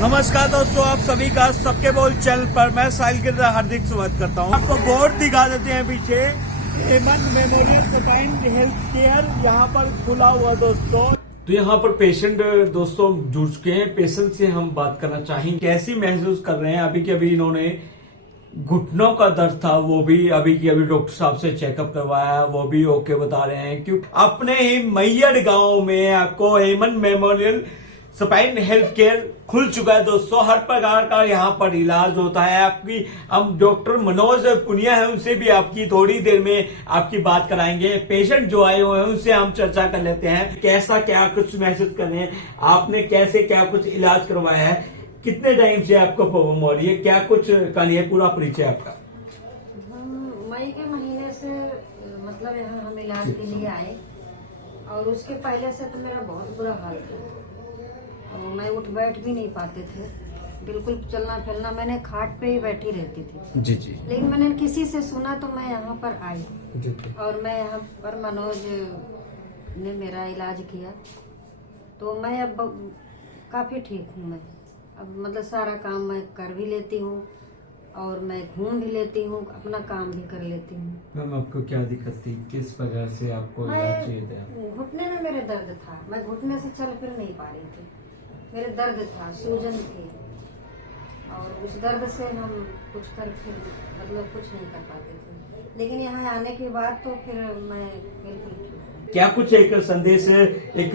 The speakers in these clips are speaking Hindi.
नमस्कार दोस्तों, आप सभी का सबके बोल चैनल पर मैं साहिल गिर हार्दिक स्वागत करता हूं। आपको बोर्ड दिखा देते हैं पीछे, Hemant memorial combined health care यहाँ पर खुला हुआ दोस्तों। तो यहाँ पर पेशेंट दोस्तों जुड़ चुके हैं। पेशेंट से हम बात करना चाहेंगे, कैसी महसूस कर रहे हैं। अभी के अभी इन्होंने घुटनों का दर्द था, वो भी अभी डॉक्टर साहब से चेकअप करवाया, वो भी ओके बता रहे हैं। क्योंकि अपने ही मैयड़ गांव में आपको Hemant memorial spine health care खुल चुका है दोस्तों। हर प्रकार का यहाँ पर इलाज होता है। आपकी हम डॉक्टर मनोज पुनिया है, उनसे भी आपकी थोड़ी देर में आपकी बात कराएंगे। पेशेंट जो आए हुए हैं उनसे हम चर्चा कर लेते हैं, कैसा क्या कुछ महसूस कर रहे हैं, आपने कैसे क्या कुछ इलाज करवाया है, कितने टाइम से आपको प्रॉब्लम हो रही है, क्या कुछ कहानी है, पूरा परिचय आपका। हम मई के महीने से मतलब यहाँ हम इलाज के लिए आए, और उसके पहले से तो मेरा बहुत बुरा हाल था। और मैं उठ बैठ भी नहीं पाते थे, बिल्कुल चलना फिरना, मैंने खाट पे ही बैठी रहती थी। जी जी। लेकिन मैंने किसी से सुना तो मैं यहाँ पर आई, जी। और मैं यहाँ पर मनोज ने मेरा इलाज किया, तो मैं अब काफी ठीक हूँ। मैं अब मतलब सारा काम मैं कर भी लेती हूँ, और मैं घूम भी लेती हूँ, अपना काम भी कर लेती हूँ। मैम आपको क्या दिक्कत थी, किस प्रकार से आपको इलाज चाहिए था? घुटने में मेरे दर्द था, मैं घुटने से चल फिर नहीं पा रही थी, मेरे दर्द था, सूजन थी, और उस दर्द से हम कुछ कर फिर मतलब कुछ नहीं कर पाते थे। लेकिन यहाँ आने के बाद तो फिर मैं बिल्कुल ठीक हूँ। क्या कुछ एक संदेश है, एक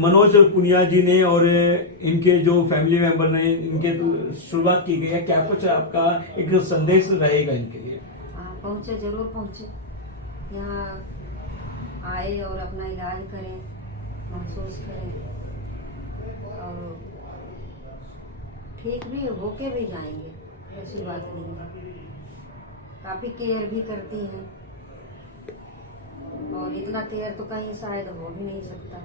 मनोज पुनिया जी ने और इनके जो फैमिली मेंबर ने इनके शुरुआत की गई है, क्या कुछ आपका एक संदेश रहेगा इनके लिए? पहुँचे, जरूर पहुँचे, यहाँ आए और अपना इलाज करें, महसूस करें, और ठीक भी होके भी जाएंगे, ऐसी बात नहीं है। काफी केयर भी करती हैं, और इतना केयर तो कहीं शायद हो भी नहीं सकता।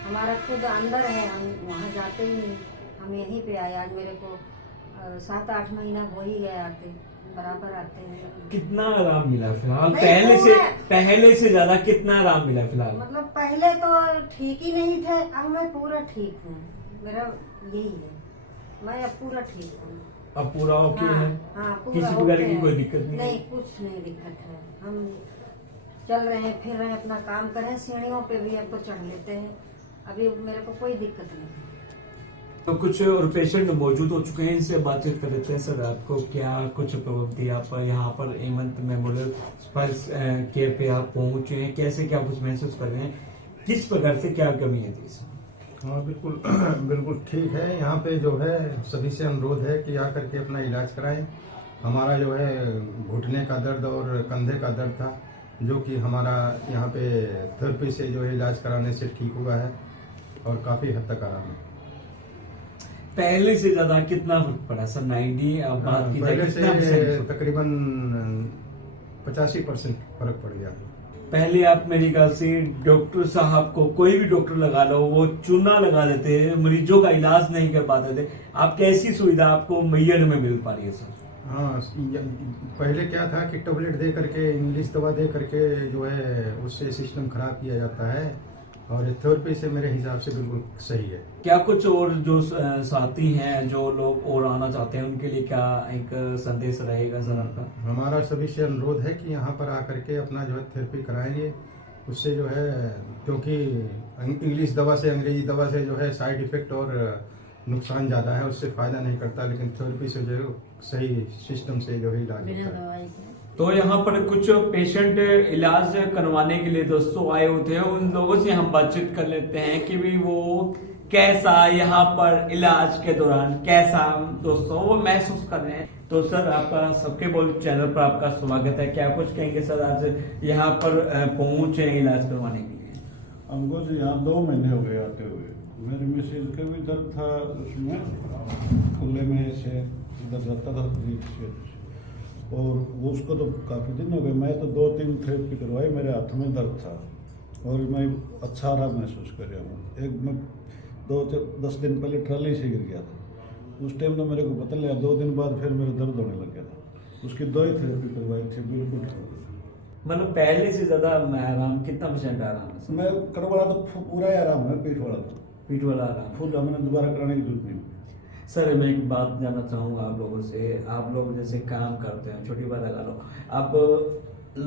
हमारा खुद अंदर है, हम वहाँ जाते ही नहीं, हम यहीं पे आए। आज मेरे को 7-8 महीना हो ही गया आते, बराबर आते हैं। कितना आराम मिला फिलहाल? नहीं, पहले से ज्यादा कितना आराम मिला फिलहाल? मतलब पहले तो ठीक ही नहीं थे, अब मैं पूरा ठीक हूँ। मेरा यही है, मैं अब पूरा ठीक हूँ। अब पूरा ओके है? हाँ, किसी प्रकार की कोई दिक्कत नहीं? नहीं, कुछ नहीं दिक्कत है। हम चल रहे हैं, फिर रहे हैं, अपना काम कर रहे हैं, सीढ़ियों पे भी अब तो चढ़ लेते हैं, अभी मेरे को कोई दिक्कत नहीं। तो कुछ और पेशेंट मौजूद हो चुके हैं, इनसे बातचीत कर लेते हैं। सर, आपको क्या कुछ प्रॉब्लम थी? आप यहाँ पर हेमंत मेमोरियल स्पाइन केयर पे आप पहुंचे हैं, कैसे क्या कुछ महसूस कर रहे हैं, किस प्रकार से क्या कमी है इसमें? हाँ, बिल्कुल बिल्कुल ठीक है। यहाँ पे जो है सभी से अनुरोध है कि आकर के अपना इलाज कराएं। हमारा जो है घुटने का दर्द और कंधे का दर्द था, जो कि हमारा यहाँ पे थेरेपी से जो है इलाज कराने से ठीक हुआ है, और काफ़ी हद तक आराम है। पहले से ज्यादा कितना फर्क पड़ा सर? 90 अब बात की पहले जाए से तकरीबन 85% फर्क पड़ गया। पहले आप मेरे ख्याल से डॉक्टर साहब को, कोई भी डॉक्टर लगा लो, वो चूना लगा देते, मरीजों का इलाज नहीं कर पाते थे। आप कैसी सुविधा आपको मैयड़ में मिल पा रही है सर? हाँ, पहले क्या था कि टैबलेट दे करके, इंग्लिश दवा दे करके जो है उससे सिस्टम खराब किया जाता है, और थेरेपी से मेरे हिसाब से बिल्कुल सही है। क्या कुछ और जो साथी हैं, जो लोग और आना चाहते हैं, उनके लिए क्या एक संदेश रहेगा सर आपका? हमारा सभी से अनुरोध है कि यहाँ पर आकर के अपना जो है थेरेपी कराएंगे। उससे जो है, क्योंकि इंग्लिश दवा से, अंग्रेजी दवा से जो है साइड इफेक्ट और नुकसान ज़्यादा है, उससे फ़ायदा नहीं करता। लेकिन थेरेपी से जो है सही सिस्टम से जो है इलाज होता है। तो यहाँ पर कुछ पेशेंट इलाज करवाने के लिए दोस्तों आए होते हैं, उन लोगों से हम बातचीत कर लेते हैं कि भी वो कैसा यहाँ पर इलाज के दौरान कैसा दोस्तों वो महसूस कर रहे हैं। तो सर, आपका सबके बोल चैनल पर आपका स्वागत है। क्या कुछ कहेंगे सर, आज यहाँ पर पहुंचे इलाज करवाने के लिए? हमको तो यहाँ 2 महीने हो गए आते हुए। मेरी मिसेज का भी दर्द था, उसमें खुले में से दर्द रहता था, और उसको तो काफ़ी दिन हो गए। मैं तो 2-3 थेरेपी करवाई, मेरे हाथ में दर्द था, और मैं अच्छा आराम महसूस कर रहा हूँ। एक मैं 10 दिन पहले ट्राली से गिर गया था, उस टाइम तो मेरे को पता लगा, 2 दिन बाद फिर मेरा दर्द होने लग गया था। उसकी 2 ही थेरेपी करवाई थी, बिल्कुल मतलब पहले से ज्यादा आराम, कितना % आराम है? मैं करवा तो पूरा ही आराम है, पीठ वाला तो पीठ वाला आराम। फुल हमने दोबारा कराने की जरूरत नहीं। सर मैं एक बात जानना चाहूँगा आप लोगों से, आप लोग जैसे काम करते हैं, छोटी बात अगर लो, अब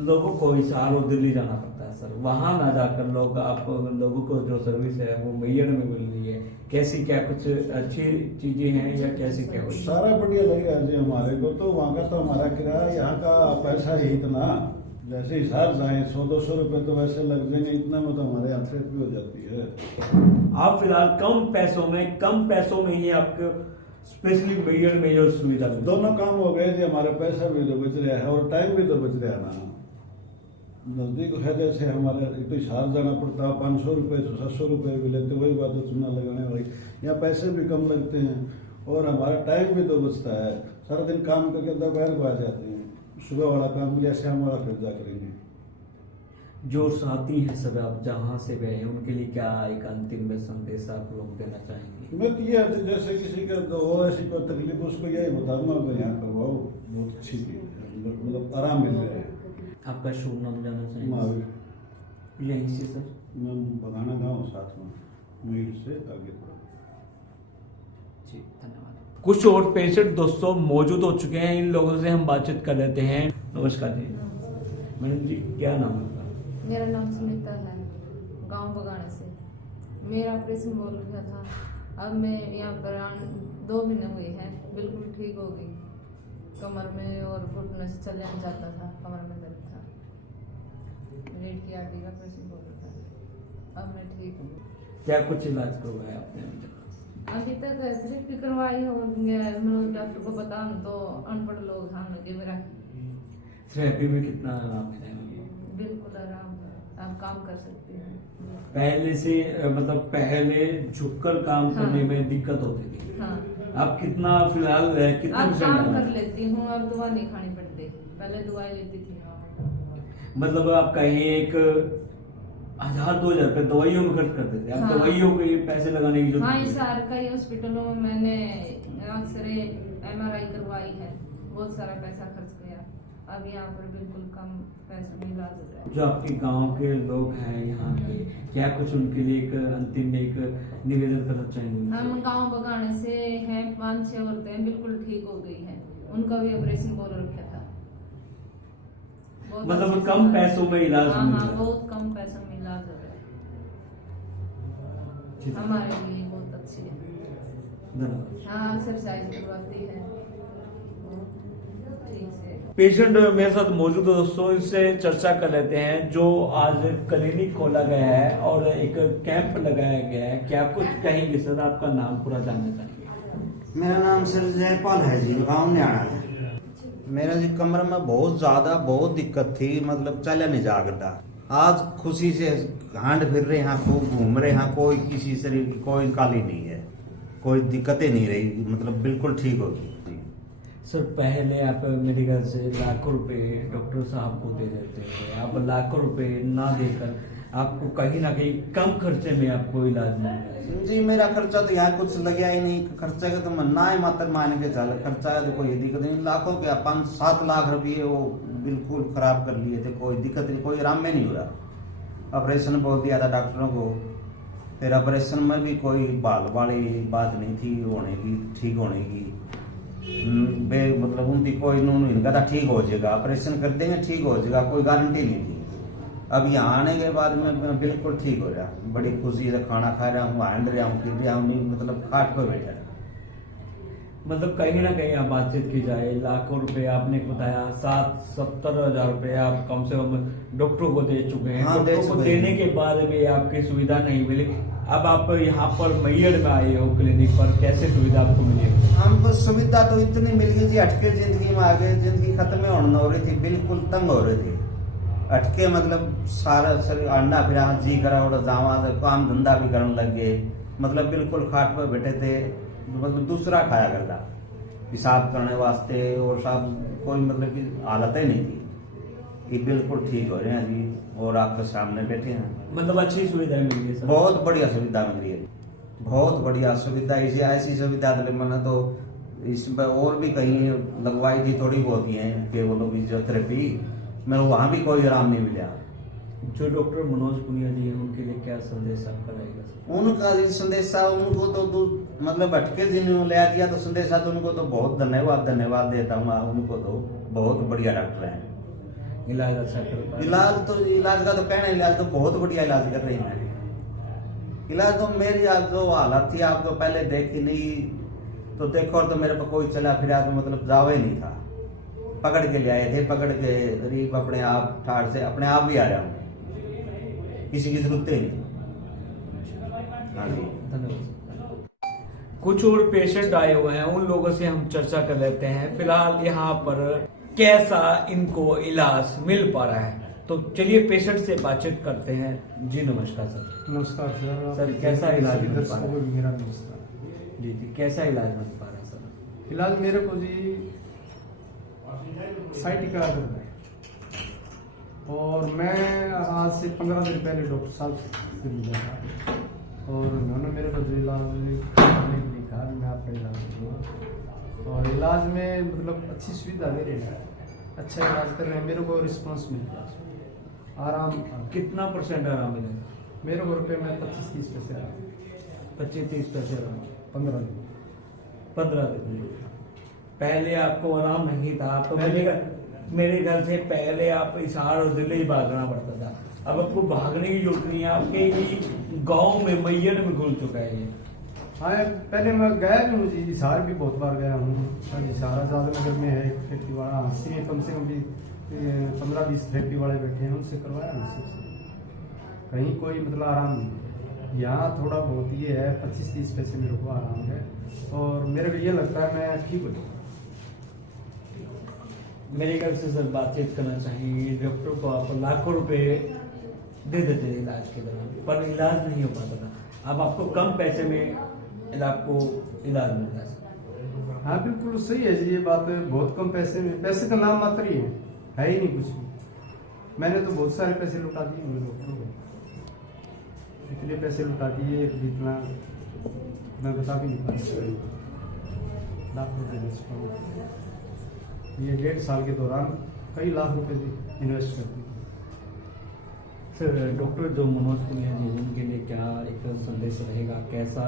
लोगों को हिसार और दिल्ली जाना पड़ता है सर, वहाँ ना जाकर लोग आप लोगों को जो सर्विस है वो मैयर में मिल रही है, कैसी क्या कुछ अच्छी चीजें हैं या कैसी क्या कुछ? सारा बढ़िया लगेगा जी हमारे को तो। वहाँ का तो हमारा किराया, यहाँ का पैसा ही इतना, जैसे हिसाब जाए 100-200 रुपए तो वैसे लग जाएंगे, इतना में तो हमारे यहाँ थेरेपी हो जाती है। आप फिलहाल कम पैसों में ही आपको स्पेशली मैयर में जो सुविधा मिलती है। दोनों काम हो गए जी, हमारा पैसा भी तो बच रहा है और टाइम भी तो बच रहा है ना। नजदीक है, जैसे हमारे एक तो हिसार जाना पड़ता है, 500 रुपये 700 रुपये भी लेते, वही बात है चूना लगाने वाली। यहाँ पैसे भी कम लगते हैं और हमारा टाइम भी तो बचता है। सारा दिन काम करके दोपहर को आ जाते हैं, सुबह वाला काम लिया शाम वाला फिर जा करेंगे। जो साथी हैं सब आप जहाँ से गए हैं उनके लिए क्या एक अंतिम में संदेश आप लोग देना चाहेंगे? मैं तो ये जैसे किसी का तो और ऐसी कोई तकलीफ उसको यही बता दूंगा कि यहाँ करवाओ, बहुत अच्छी चीज है, मतलब आराम मिल रहा है। आपका शुभ नाम जानना चाहेंगे? महावीर। यहीं से सर? मैं बगाना गाँव साथ में मील से आगे। जी धन्यवाद। कुछ और पेशेंट दोस्तों मौजूद हो चुके हैं, इन लोगों से हम बातचीत कर लेते हैं। नमस्कार जी। मैडम जी क्या नाम है? मेरा नाम सुनीता है, गांव बगाने से। मेरा ऑपरेशन बोल रहा था, अब मैं यहाँ पर 2 महीने हुए हैं, बिल्कुल ठीक हो गई। कमर में और घुटने से चले नहीं जाता था, कमर में दर्द था, रीढ़ की हड्डी का ऑपरेशन बोल रहा था, अब मैं ठीक हूँ। क्या कुछ इलाज करवाया आपने? अभी तक थेरेपी करवाई और डॉक्टर को बताऊँ तो अनपढ़ लोग हम लोग मेरा थेरेपी में कितना आराम मिला? बिल्कुल आराम, आप काम कर सकते हैं। पहले से मतलब पहले झुककर काम करने में दिक्कत होती थी, हाँ, अब कितना फिलहाल कितने अब परसेंट काम कर आराम? लेती हूँ, अब दवा नहीं खानी पड़ती, पहले दवाई लेती थी। मतलब आप कहीं एक 1000-2000 रुपए दवाइयों में खर्च करते थे, अब हाँ। दवाइयों के पैसे लगाने की जरूरत हाँ, नहीं इस है। सरकारी हॉस्पिटलों में मैंने एक्सरे MRI करवाई है, बहुत सारा पैसा खर्च किया। अब यहाँ पर बिल्कुल कम पैसे में इलाज हो रहा है। जो आपके गांव के लोग हैं यहाँ के, क्या कुछ उनके लिए एक अंतिम में एक निवेदन करना चाहेंगे? हम गांव बगाने से हैं, 5-6 औरतें बिल्कुल ठीक हो गई हैं, उनका भी ऑपरेशन बोल रखा था। बहुत मतलब अच्छे कम से- पैसों में इलाज हाँ मिल हाँ, रहा है। बहुत कम पैसों में इलाज हो रहा है, ठीक है। हमारे लिए बहुत अच्छी है। धन्यवाद। हाँ, एक्सरसाइज करवाती है ठीक से। पेशेंट मेरे साथ मौजूद है दोस्तों, इनसे चर्चा कर लेते हैं। जो आज क्लिनिक खोला गया है और एक कैंप लगाया गया है, क्या कुछ कहेंगे सर? आपका नाम पूरा जानना चाहेंगे? मेरा नाम सर जयपाल है जी, गाँव न्याणा है। मेरा जी कमर में बहुत दिक्कत थी, मतलब चला नहीं जा करता। आज खुशी से हांड फिर रहे हैं, खूब घूम रहे हैं, कोई किसी शरीर की कोई काली नहीं है, कोई दिक्कतें नहीं रही, मतलब बिल्कुल ठीक होगी। सर पहले आप मेरे घर से लाखों रुपए डॉक्टर साहब को दे देते थे, आप लाखों रुपए ना देकर आपको कहीं ना कहीं कम खर्चे में आपको इलाज मिल रहा है। जी मेरा खर्चा तो यहाँ कुछ लगे ही नहीं, खर्चा का तो मैं ना ही मात्र मान के चल, खर्चा है तो कोई दिक्कत नहीं। लाखों के 5-7 लाख रुपये वो बिल्कुल खराब कर लिए थे, कोई दिक्कत नहीं, कोई आराम में नहीं हुआ। ऑपरेशन बोल दिया था डॉक्टरों को, फिर ऑपरेशन में भी कोई बाल वाली बात नहीं थी होने की, ठीक होने की। मतलब उनकी कोई इनका था ठीक हो जाएगा, ऑपरेशन कर देंगे ठीक हो जाएगा, कोई गारंटी नहीं थी। अब यहाँ आने के बाद में बिल्कुल ठीक हो रहा, बड़ी खुशी से खाना खा रहा हूँ, आंड रहा हूँ, फिर रहा हूँ, मतलब खाट पर बैठा। मतलब कहीं ना कहीं आप बातचीत की जाए, लाखों रुपए आपने बताया, 60-70 हजार रुपए आप कम से कम डॉक्टरों को दे चुके हैं। हाँ, डॉक्टरों को दे चुके हैं। देने के बाद भी आपकी सुविधा नहीं मिली। अब आप यहाँ पर मैयर में आए हो क्लिनिक पर, कैसे सुविधा आपको मिलेगी? हमको सुविधा तो इतनी मिल गई थी, अटके जिंदगी में आगे जिंदगी खत्म होने हो रही थी, बिल्कुल तंग हो रही थी। अटके मतलब सारा शरीर अंडा फिरा जी करा और जावा काम धंधा भी करने लग गए, मतलब बिल्कुल खाट पर बैठे थे, मतलब दूसरा खाया करता, पेशाब करने वास्ते और सब कोई मतलब की हालत ही नहीं थी। ये बिल्कुल ठीक हो रहे हैं जी, और आपके सामने बैठे हैं। मतलब अच्छी सुविधा मिल गई सर? बहुत बढ़िया सुविधा मिल रही है, बहुत बढ़िया सुविधा। इसे ऐसी सुविधा तो मैंने तो इसमें और भी कहीं लगवाई थी, थोड़ी बहुत ही है केवल फिजियोथेरेपी, मेरे वहाँ भी कोई आराम नहीं मिला। जो डॉक्टर मनोज पुनिया जी हैं उनके लिए क्या संदेश आपका रहेगा सर? उनका ये संदेशा उनको तो मतलब भटके जिन्होंने ले दिया तो संदेशा तो उनको तो बहुत धन्यवाद देता हूँ। उनको तो बहुत बढ़िया डॉक्टर हैं। इलाज अच्छा कर पा रहे हैं? इलाज का तो कहना, इलाज तो बहुत बढ़िया इलाज कर रही है। इलाज तो मेरी आज जो हालत थी आपको पहले देखी नहीं तो देखो, और तो मेरे पर कोई चला फिरा तो मतलब जावा ही नहीं था। पकड़ के ले आए थे, पकड़ के गरीब अपने आप ठाड़ से अपने आप भी आ रहा हूँ, किसी की जरूरत ही नहीं। हाँ जी, धन्यवाद। कुछ और पेशेंट आए हुए हैं, उन लोगों से हम चर्चा कर लेते हैं फिलहाल यहाँ पर कैसा इनको इलाज मिल पा रहा है। तो चलिए पेशेंट से बातचीत करते हैं। जी नमस्कार सर। नमस्कार सर। सर, कैसा इलाज मिल पा रहा है? मेरा नमस्कार जी जी, कैसा इलाज मिल पा रहा है सर? इलाज मेरे को जी साइटिका दर्द है, और मैं आज से 15 दिन पहले डॉक्टर साहब से मिला था, और उन्होंने मेरे को जो इलाज करने के लिए कहा मैं आपका इलाज करूँगा, और इलाज में मतलब अच्छी सुविधा दे रहे हैं, अच्छा इलाज कर रहे हैं। मेरे को रिस्पॉन्स मिल रहा है, आराम। कितना % आराम मिलेगा? मेरे को रुपये में 25-30 पैसे आराम, 25-30 पैसे आराम 15 दिन। 15 दिन पहले आपको आराम नहीं था? आपको मेरे घर से पहले आप हिसार और दिल्ली ही भागना पड़ता था, अब आपको भागने की जरूरत नहीं है। आपके ही गांव में मैयर में घुल चुका है ये। हाँ, पहले मैं गया भी, मुझे हिसार भी बहुत बार गया हूँ। हिसार आजादनगर में है फैक्ट्री वाला, हंसी में कम से कम भी 15-20 फैक्ट्री वाले बैठे हैं, उनसे करवाया ना सबसे। कहीं कोई मतलब आराम नहीं। यहाँ थोड़ा बहुत ये है, 25-30 पैसे मेरे को आराम है, और मेरे को ये लगता है मैं ठीक हो जाऊँ। मेरे घर से सर बातचीत करना चाहिए। डॉक्टर को आप लाखों रुपए दे देते थे इलाज के दौरान, पर इलाज नहीं हो पाता था। अब आपको कम पैसे में आपको इलाज मिल रहा है। हाँ बिल्कुल सही है जी, ये बात है। बहुत कम पैसे में, पैसे का नाम मात्र ही है ही नहीं कुछ भी। मैंने तो बहुत सारे पैसे लुटा दिए मेरे डॉक्टरों को, इतने पैसे लुटा दिए जितना मैं बता भी नहीं पाता। लाख रुपये ये 1.5 साल के दौरान कई लाख रुपए इन्वेस्ट कर दिए। सर, डॉक्टर जो मनोज पुनिया जी उनके लिए क्या एक संदेश रहेगा, कैसा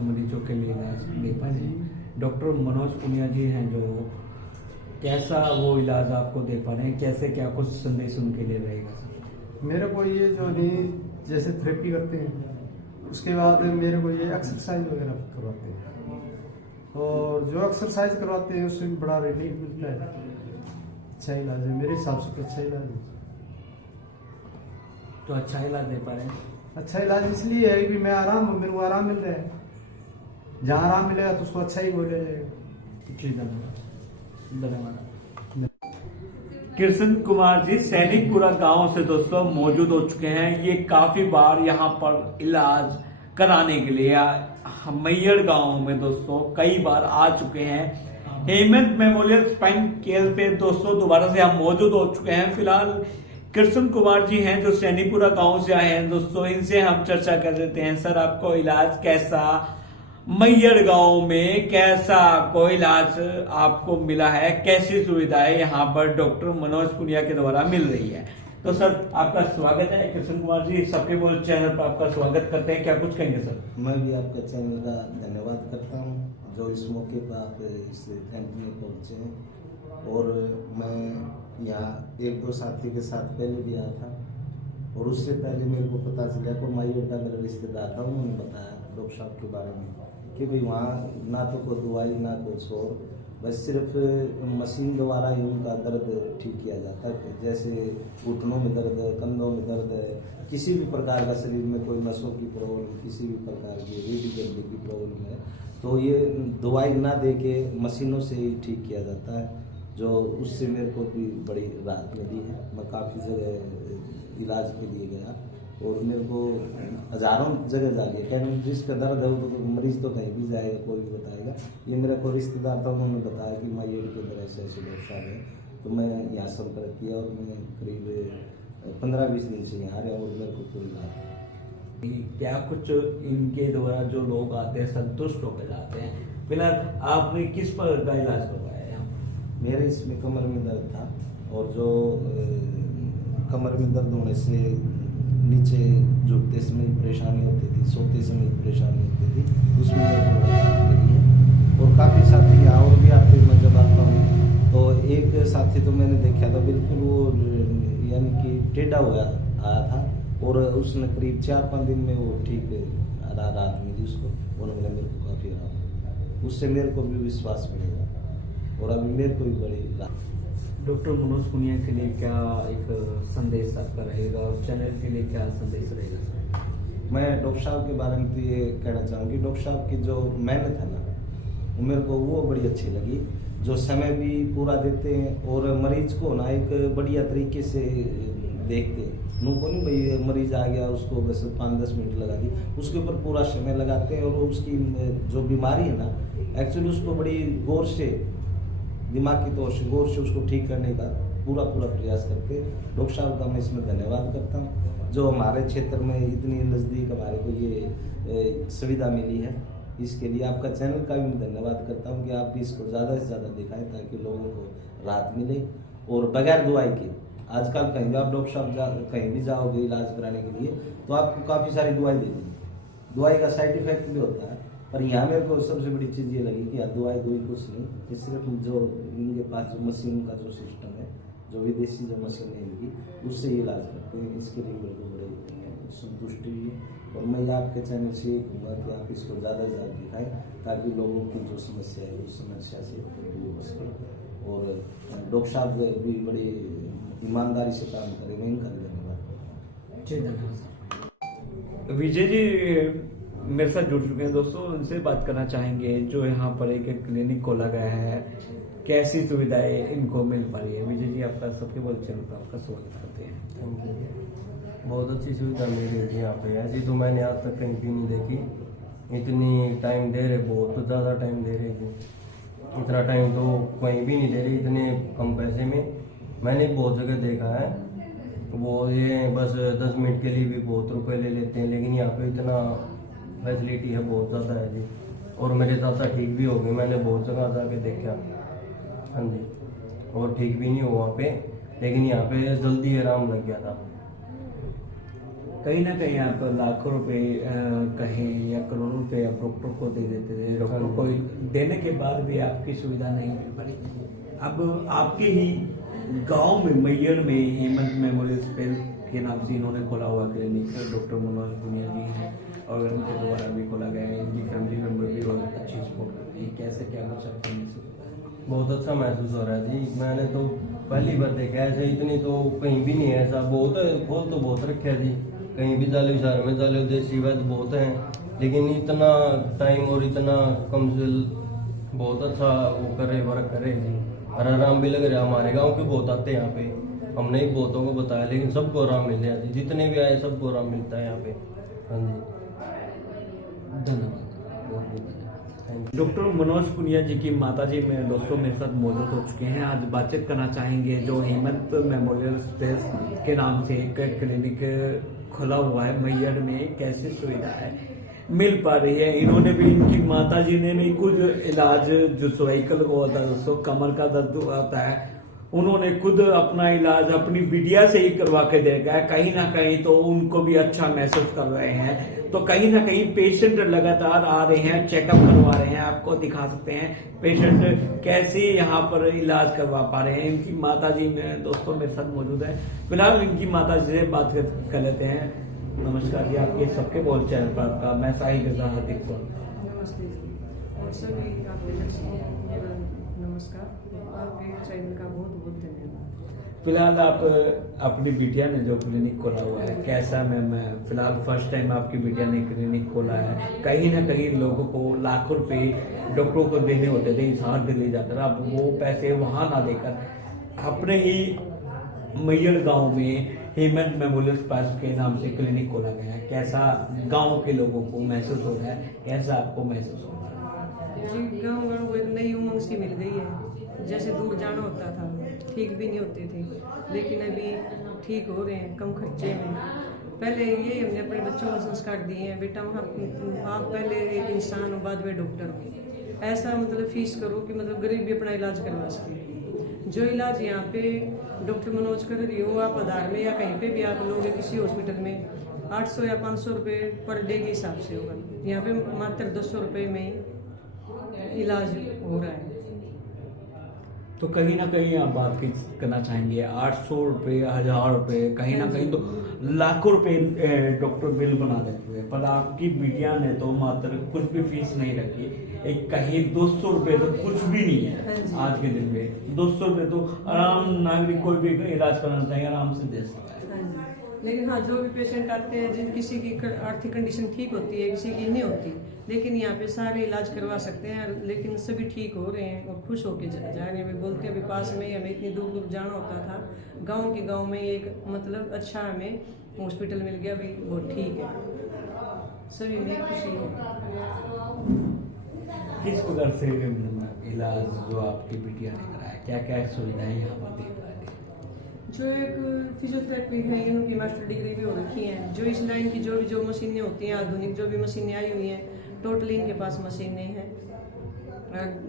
मरीजों के लिए इलाज दे पाएंगे? डॉक्टर मनोज पुनिया जी हैं जो, कैसा वो इलाज आपको दे पा रहे हैं, कैसे क्या कुछ संदेश उनके लिए रहेगा सर? मेरे को ये जो नहीं जैसे थेरेपी करते हैं, उसके बाद मेरे को ये एक्सरसाइज वगैरह करवाते हैं, और जो एक्सरसाइज करवाते हैं उससे भी बड़ा रिलीफ मिलता है। अच्छा इलाज है मेरे हिसाब से, तो अच्छा इलाज है। तो अच्छा इलाज दे पा रहे हैं? अच्छा इलाज इसलिए है कि मैं आराम, मेरे को आराम मिल रहा है। जहाँ आराम मिलेगा तो उसको अच्छा ही बोला जाएगा। जी धन्यवाद। धन्यवाद। कृष्ण कुमार जी सैनिकपुरा गांव से दोस्तों मौजूद हो चुके हैं। ये काफी बार यहाँ पर इलाज कराने के लिए मैयर गांव में दोस्तों कई बार आ चुके हैं। हेमंत मेमोरियल स्पाइन केयर पे दोस्तों दोबारा से हम मौजूद हो चुके हैं। फिलहाल कृष्ण कुमार जी हैं जो सैनिकपुरा गांव से आए हैं दोस्तों, इनसे हम चर्चा कर लेते हैं। सर, आपको इलाज कैसा मैयर गांव में कैसा आपको इलाज आपको मिला है, कैसी सुविधाएं यहाँ पर डॉक्टर मनोज पुनिया के द्वारा मिल रही है? तो सर आपका स्वागत है। कृष्ण कुमार जी सबके बोल चैनल पर आपका स्वागत करते हैं, क्या कुछ कहेंगे सर? मैं भी आपका चैनल का धन्यवाद करता हूँ जो इस मौके पर आप इस कैंप में पहुँचे हैं। और मैं यहाँ 1-2 साथी के साथ पहले भी आया था, और उससे पहले मेरे को पता चला कि मैयर का मेरा रिश्तेदार था, उन्होंने बताया डॉक्टर साहब के बारे में कि भाई वहाँ ना तो कोई दवाई ना कुछ और, बस सिर्फ मशीन द्वारा ही उनका दर्द ठीक किया जाता है। जैसे घुटनों में दर्द है, कंधों में दर्द है, किसी भी प्रकार का शरीर में कोई नसों की प्रॉब्लम, किसी भी प्रकार की रीढ़ की हड्डी की प्रॉब्लम है, तो ये दवाई ना दे के मशीनों से ही ठीक किया जाता है, जो उससे मेरे को भी बड़ी राहत मिली है। मैं काफ़ी जगह इलाज के लिए गया और मेरे को हजारों जगह जा गया, क्या जिसका दर्द है वो तो मरीज तो कहीं भी जाएगा, कोई भी बताएगा। ये मेरा कोई रिश्तेदार था, उन्होंने बताया कि मैयर के अंदर ऐसे ऐसे डॉक्टर साहब है, तो मैं यहाँ संपर्क किया और मैं करीब 15-20 दिन से यहाँ रहा और मेरे को पूरी राहत। क्या कुछ इनके द्वारा जो लोग आते हैं संतुष्ट होकर जाते हैं? फिलहाल आपने किस पर का इलाज करवाया है? मेरे इसमें कमर में दर्द था, और जो कमर में दर्द होने से नीचे झुकते समय परेशानी होती थी, सोते समय परेशानी होती थी, उसमें मेरे को बड़ी राहत लगी है। और काफ़ी साथी यहाँ और भी आते मैं जब आता हूँ तो एक साथी तो मैंने देखा था बिल्कुल वो यानी कि टेढ़ा हुआ आया था और उसने करीब 4-5 दिन में वो ठीक राहत मिली उसको, और मेरे को काफ़ी राहत, उससे मेरे को भी विश्वास मिलेगा और अभी मेरे को भी बड़ी राहत। डॉक्टर मनोज पुनिया के लिए क्या एक संदेश आपका रहेगा और चैनल के लिए क्या संदेश रहेगा? मैं डॉक्टर साहब के बारे में तो ये कहना चाहूँगी, डॉक्टर साहब की जो मेहनत है ना वो मेरे को वो बड़ी अच्छी लगी, जो समय भी पूरा देते हैं और मरीज को ना एक बढ़िया तरीके से देखते हैं। नुको नहीं भाई मरीज आ गया उसको बस 5-10 मिनट लगा दी, उसके ऊपर पूरा समय लगाते हैं और उसकी जो बीमारी है ना एक्चुअली उसको बड़ी गौर से दिमागी तौर से गौर से उसको ठीक करने का पूरा प्रयास करते हैं। डॉक्टर साहब का मैं इसमें धन्यवाद करता हूँ जो हमारे क्षेत्र में इतनी नज़दीक हमारे को ये सुविधा मिली है, इसके लिए आपका चैनल का भी मैं धन्यवाद करता हूँ कि आप भी इसको ज़्यादा से ज़्यादा दिखाएं ताकि लोगों को राहत मिले। और बगैर दवाई के आजकल कहीं भी आप डॉक्टर साहब कहीं भी जाओगे इलाज कराने के लिए तो आपको काफ़ी सारी दवाई दे देंगे, दवाई का साइड इफेक्ट भी होता है, पर यहाँ मेरे को सबसे बड़ी चीज़ ये लगी कि दवाई कुछ नहीं, सिर्फ जो इनके पास जो मशीन का जो सिस्टम है, जो विदेशी जो मशीन है इनकी, उससे ये इलाज करते हैं। इसके लिए मेरे को बड़ी संतुष्टि हुई और मैं आपके चैनल से ये कहूँगा कि आप इसको ज़्यादा से ज़्यादा दिखाएं ताकि लोगों की जो समस्या है उस समस्या से दूर हो सके। और डॉक्टर साहब भी बड़ी ईमानदारी से काम करें, मैं इनका धन्यवाद। जी धन्यवाद। विजय जी मेरे साथ जुड़ चुके हैं दोस्तों, उनसे बात करना चाहेंगे जो यहाँ पर एक क्लिनिक खोला गया है, कैसी सुविधाएं इनको मिल पा रही है। विजय जी आपका सबके बोल चैनल पर आपका स्वागत करते हैं। Thank you. बहुत अच्छी सुविधा मिल रही है यहाँ पे, ऐसी तो मैंने आज तक कहीं भी नहीं देखी। इतनी टाइम दे रहे, बहुत ज़्यादा टाइम दे रहे थे, इतना टाइम तो कहीं भी नहीं दे रही इतने कम पैसे में। मैंने बहुत जगह देखा है वो ये बस 10 मिनट के लिए भी बहुत रुपए ले लेते हैं, लेकिन यहाँ पे इतना फैसिलिटी है बहुत ज़्यादा है जी। और मेरे चाचा ठीक भी हो गए, मैंने बहुत जगह जाके देखा, हाँ जी, और ठीक भी नहीं हुआ वहाँ पे, लेकिन यहाँ पे जल्दी आराम लग गया था। कहीं ना कहीं आप लाखों रुपए कहें या करोड़ों रुपए आप डॉक्टर को दे देते थे, डॉक्टर को देने के बाद भी आपकी सुविधा नहीं मिल पाई। अब आपके ही गांव में मैयर में हेमंत मेमोरियल स्पेल के नाम से इन्होंने खोला हुआ क्लिनिक, डॉक्टर मनोज पुनिया जी हैं और उनके द्वारा भी खोला गया है, इनकी फैमिली मेम्बर भी बहुत अच्छी सपोर्ट करती है। कैसे क्या कुछ आपको महसूस होता है? बहुत अच्छा महसूस हो रहा है जी। मैंने तो पहली बार देखा ऐसे, इतनी तो कहीं भी नहीं है ऐसा। बहुत खोल तो बहुत रखे है जी, कहीं भी जाले शहर में जाले देसी वैद्य बहुत हैं, लेकिन इतना टाइम और इतना कम से बहुत अच्छा वो करे वर्क करे जी, और आराम भी लग रहा है। हमारे गांव के बहुत आते हैं यहाँ पे, हमने ही बहुतों को बताया, लेकिन सबको आराम मिल रहा है जी, जितने भी आए सबको आराम मिलता है यहाँ पे। हाँ जी धन्यवाद, बहुत बहुत धन्यवाद। डॉक्टर मनोज पुनिया जी की माता जी मेरे दोस्तों मेरे साथ मौजूद हो चुके हैं। आज बातचीत करना चाहेंगे जो हेमंत मेमोरियल स्पेस के नाम से एक क्लिनिक खुला हुआ है मैयर में, कैसी सुविधाएं मिल पा रही है। इन्होंने भी, इनकी माता जी ने भी कुछ इलाज जो सर्वाइकल को होता है दोस्तों, कमर का दर्द होता है, उन्होंने खुद अपना इलाज अपनी बिटिया से ही करवा के देखा है। कहीं ना कहीं तो उनको भी अच्छा महसूस कर रहे हैं, तो कहीं ना कहीं पेशेंट लगातार आ रहे हैं, चेकअप करवा रहे हैं। आपको दिखा सकते हैं पेशेंट कैसे यहाँ पर इलाज करवा पा रहे हैं। इनकी माता जी में दोस्तों मेरे साथ मौजूद है, फिलहाल इनकी माता जी से बात कर लेते हैं। नमस्कार जी, आपके सबके बोल चैनल पर आपका मैं साहिल गिरधा हार्दिक स्वागत। नमस्ते जी, और सभी आपके दर्शकों को मेरा नमस्कार, आपके चैनल का बहुत बहुत धन्यवाद। फिलहाल आप अपनी बिटिया ने जो क्लिनिक खोला हुआ है, कैसा मैम? फिलहाल फर्स्ट टाइम आपकी बिटिया ने क्लिनिक खोला है, कहीं ना कहीं लोगों को लाखों रुपए डॉक्टरों को देने होते थे इजहार दिल्ली जाकर, अब वो पैसे वहां ना देकर अपने ही मैयर गांव में हेमंत मेमोरियल स्पेस के नाम से क्लिनिक खोला गया है। कैसा गांव के लोगों को महसूस हो रहा है, कैसा आपको महसूस हो रहा है? जी, गाँव वालों को एक नई उमंग सी मिल गई है। जैसे दूर जाना होता था, ठीक भी नहीं होते थे, लेकिन अभी ठीक हो रहे हैं कम खर्चे में। पहले ये हमने अपने बच्चों को संस्कार दिए हैं, बेटा आप पहले एक इंसान हो, बाद में डॉक्टर हो। ऐसा मतलब फीस करो कि मतलब गरीब भी अपना इलाज करवा सके। जो इलाज यहाँ पे डॉक्टर मनोज कर रही हो, आप आधार में या कहीं पे भी आप लोगे किसी हॉस्पिटल में, 800 या 500 रुपये पर डे के हिसाब से होगा। यहाँ पे मात्र 200 रुपये में ही इलाज हो रहा है। तो कहीं ना कहीं आप बात करना चाहेंगे 800 रुपये, 1000 रुपये, कहीं ना कहीं तो लाखों रुपए डॉक्टर बिल बना देते हैं, पर आपकी बिटिया ने तो मात्र कुछ भी फीस नहीं रखी। एक कहीं 200 रुपये तो कुछ भी नहीं है आज के दिन में। 200 रुपये तो आराम नागरिक कोई भी इलाज कराना चाहिए आराम से दे सकता है। लेकिन हाँ, जो भी पेशेंट आते हैं जिन किसी की आर्थिक कंडीशन ठीक होती है, किसी की नहीं होती, लेकिन यहाँ पे सारे इलाज करवा सकते हैं, लेकिन सभी ठीक हो रहे हैं और खुश होके जा रहे हैं। वे बोलते हैं अभी पास में ही हमें इतनी दूर दूर जाना होता था, गांव के गांव में एक मतलब अच्छा हमें हॉस्पिटल मिल गया, अभी वो ठीक है, सभी में खुशी है। किस प्रकार से इलाज जो आपकी बिटिया ने कराया, क्या क्या सुविधाएं यहाँ पर दे पा रही है? जो एक फिजियोथेरेपी है, उनकी मास्टर डिग्री भी हो रखी है। जो इस लाइन की जो मशीनें होती हैं, आधुनिक जो भी मशीनें आई हुई हैं, टोटली इनके पास मशीनें हैं।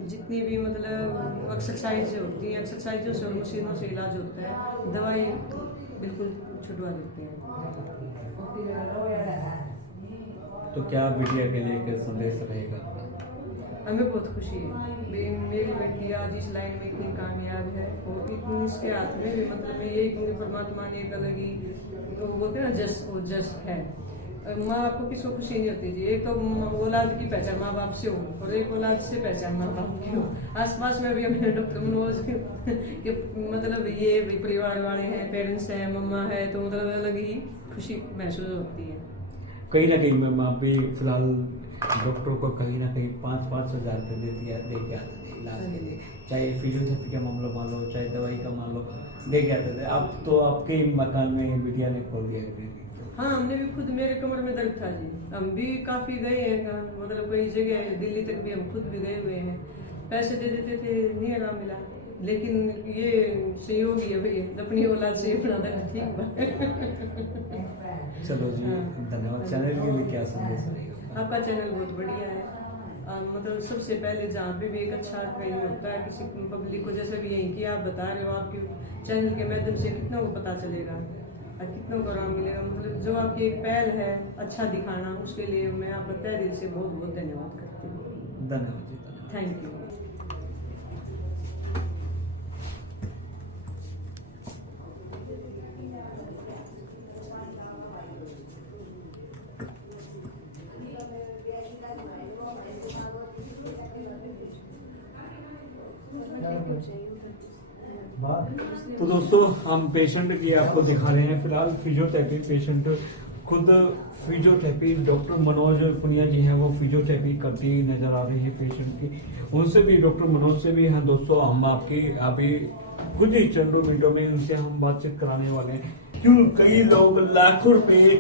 जितनी भी मतलब एक्सरसाइज होती है, एक्सरसाइजों से और मशीनों से इलाज होता है। दवाई बिल्कुल छुटवा देती हैं। तो क्या बिटिया के लिए क्या संदेश रहेगा? हमें बहुत खुशी है, मेरी बेटी आज इस लाइन में इतनी कामयाब है और इतनी इसके हाथ में भी मतलब यही क्योंकि परमात्मा ने एक अलग ही तो बोलते हैं ना जस, वो जस है। माँ बाप को किसको खुशी नहीं होती जी। एक तो औलाद की पहचान माँ बाप से हो और एक औलाद से पहचान माँ बाप की हो। आसपास में भी अपने डॉक्टर मनोज के मतलब ये भी परिवार वाले हैं, पेरेंट्स हैं, मम्मा है, तो मतलब अलग ही खुशी महसूस होती है। कहीं ना कहीं मैम आप भी फिलहाल डॉक्टर को कहीं ना कहीं 5-5 हज़ार रुपये दे के आते थे इलाज के लिए, चाहे फिजियोथेरेपी का मामला मान लो, चाहे दवाई का मान लो, दे के आते थे। अब तो आपके मकान में बिटिया ने खोल दिया। हाँ, हमने भी खुद, मेरे कमर में दर्द था जी, हम भी काफ़ी गए हैं, मतलब कई जगह दिल्ली तक भी हम खुद भी गए हुए हैं। पैसे दे देते थे, नहीं आराम मिला, लेकिन ये सहयोग ही है भाई, अपनी औलाद से अपना दर्द ठीक बा। चलो जी, धन्यवाद। चैनल के लिए क्या संदेश रहेगा? आपका चैनल बहुत बढ़िया है। मतलब सबसे पहले जहाँ पे भी एक अच्छा कहीं होता है किसी पब्लिक को, जैसे भी यहीं की आप बता रहे हो, आपके चैनल के माध्यम से कितना को पता चलेगा और कितना को आराम मिलेगा। मतलब जो आपकी एक पहल है अच्छा दिखाना, उसके लिए मैं आपका तहे दिल से बहुत बहुत धन्यवाद करती हूँ। धन्यवाद जी, थैंक यू। तो दोस्तों हम पेशेंट की आपको दिखा रहे हैं फिलहाल फिजियोथेरेपी पेशेंट खुद फिजियोथेरेपी डॉक्टर मनोज पुनिया जी हैं, वो फिजियोथेरेपी करती नजर आ रही है पेशेंट की। उनसे भी डॉक्टर मनोज से भी हैं दोस्तों हम आपकी अभी कुछ ही चंद मिनटों में उनसे हम बातचीत कराने वाले हैं। क्यों कई लोग लाखों रुपए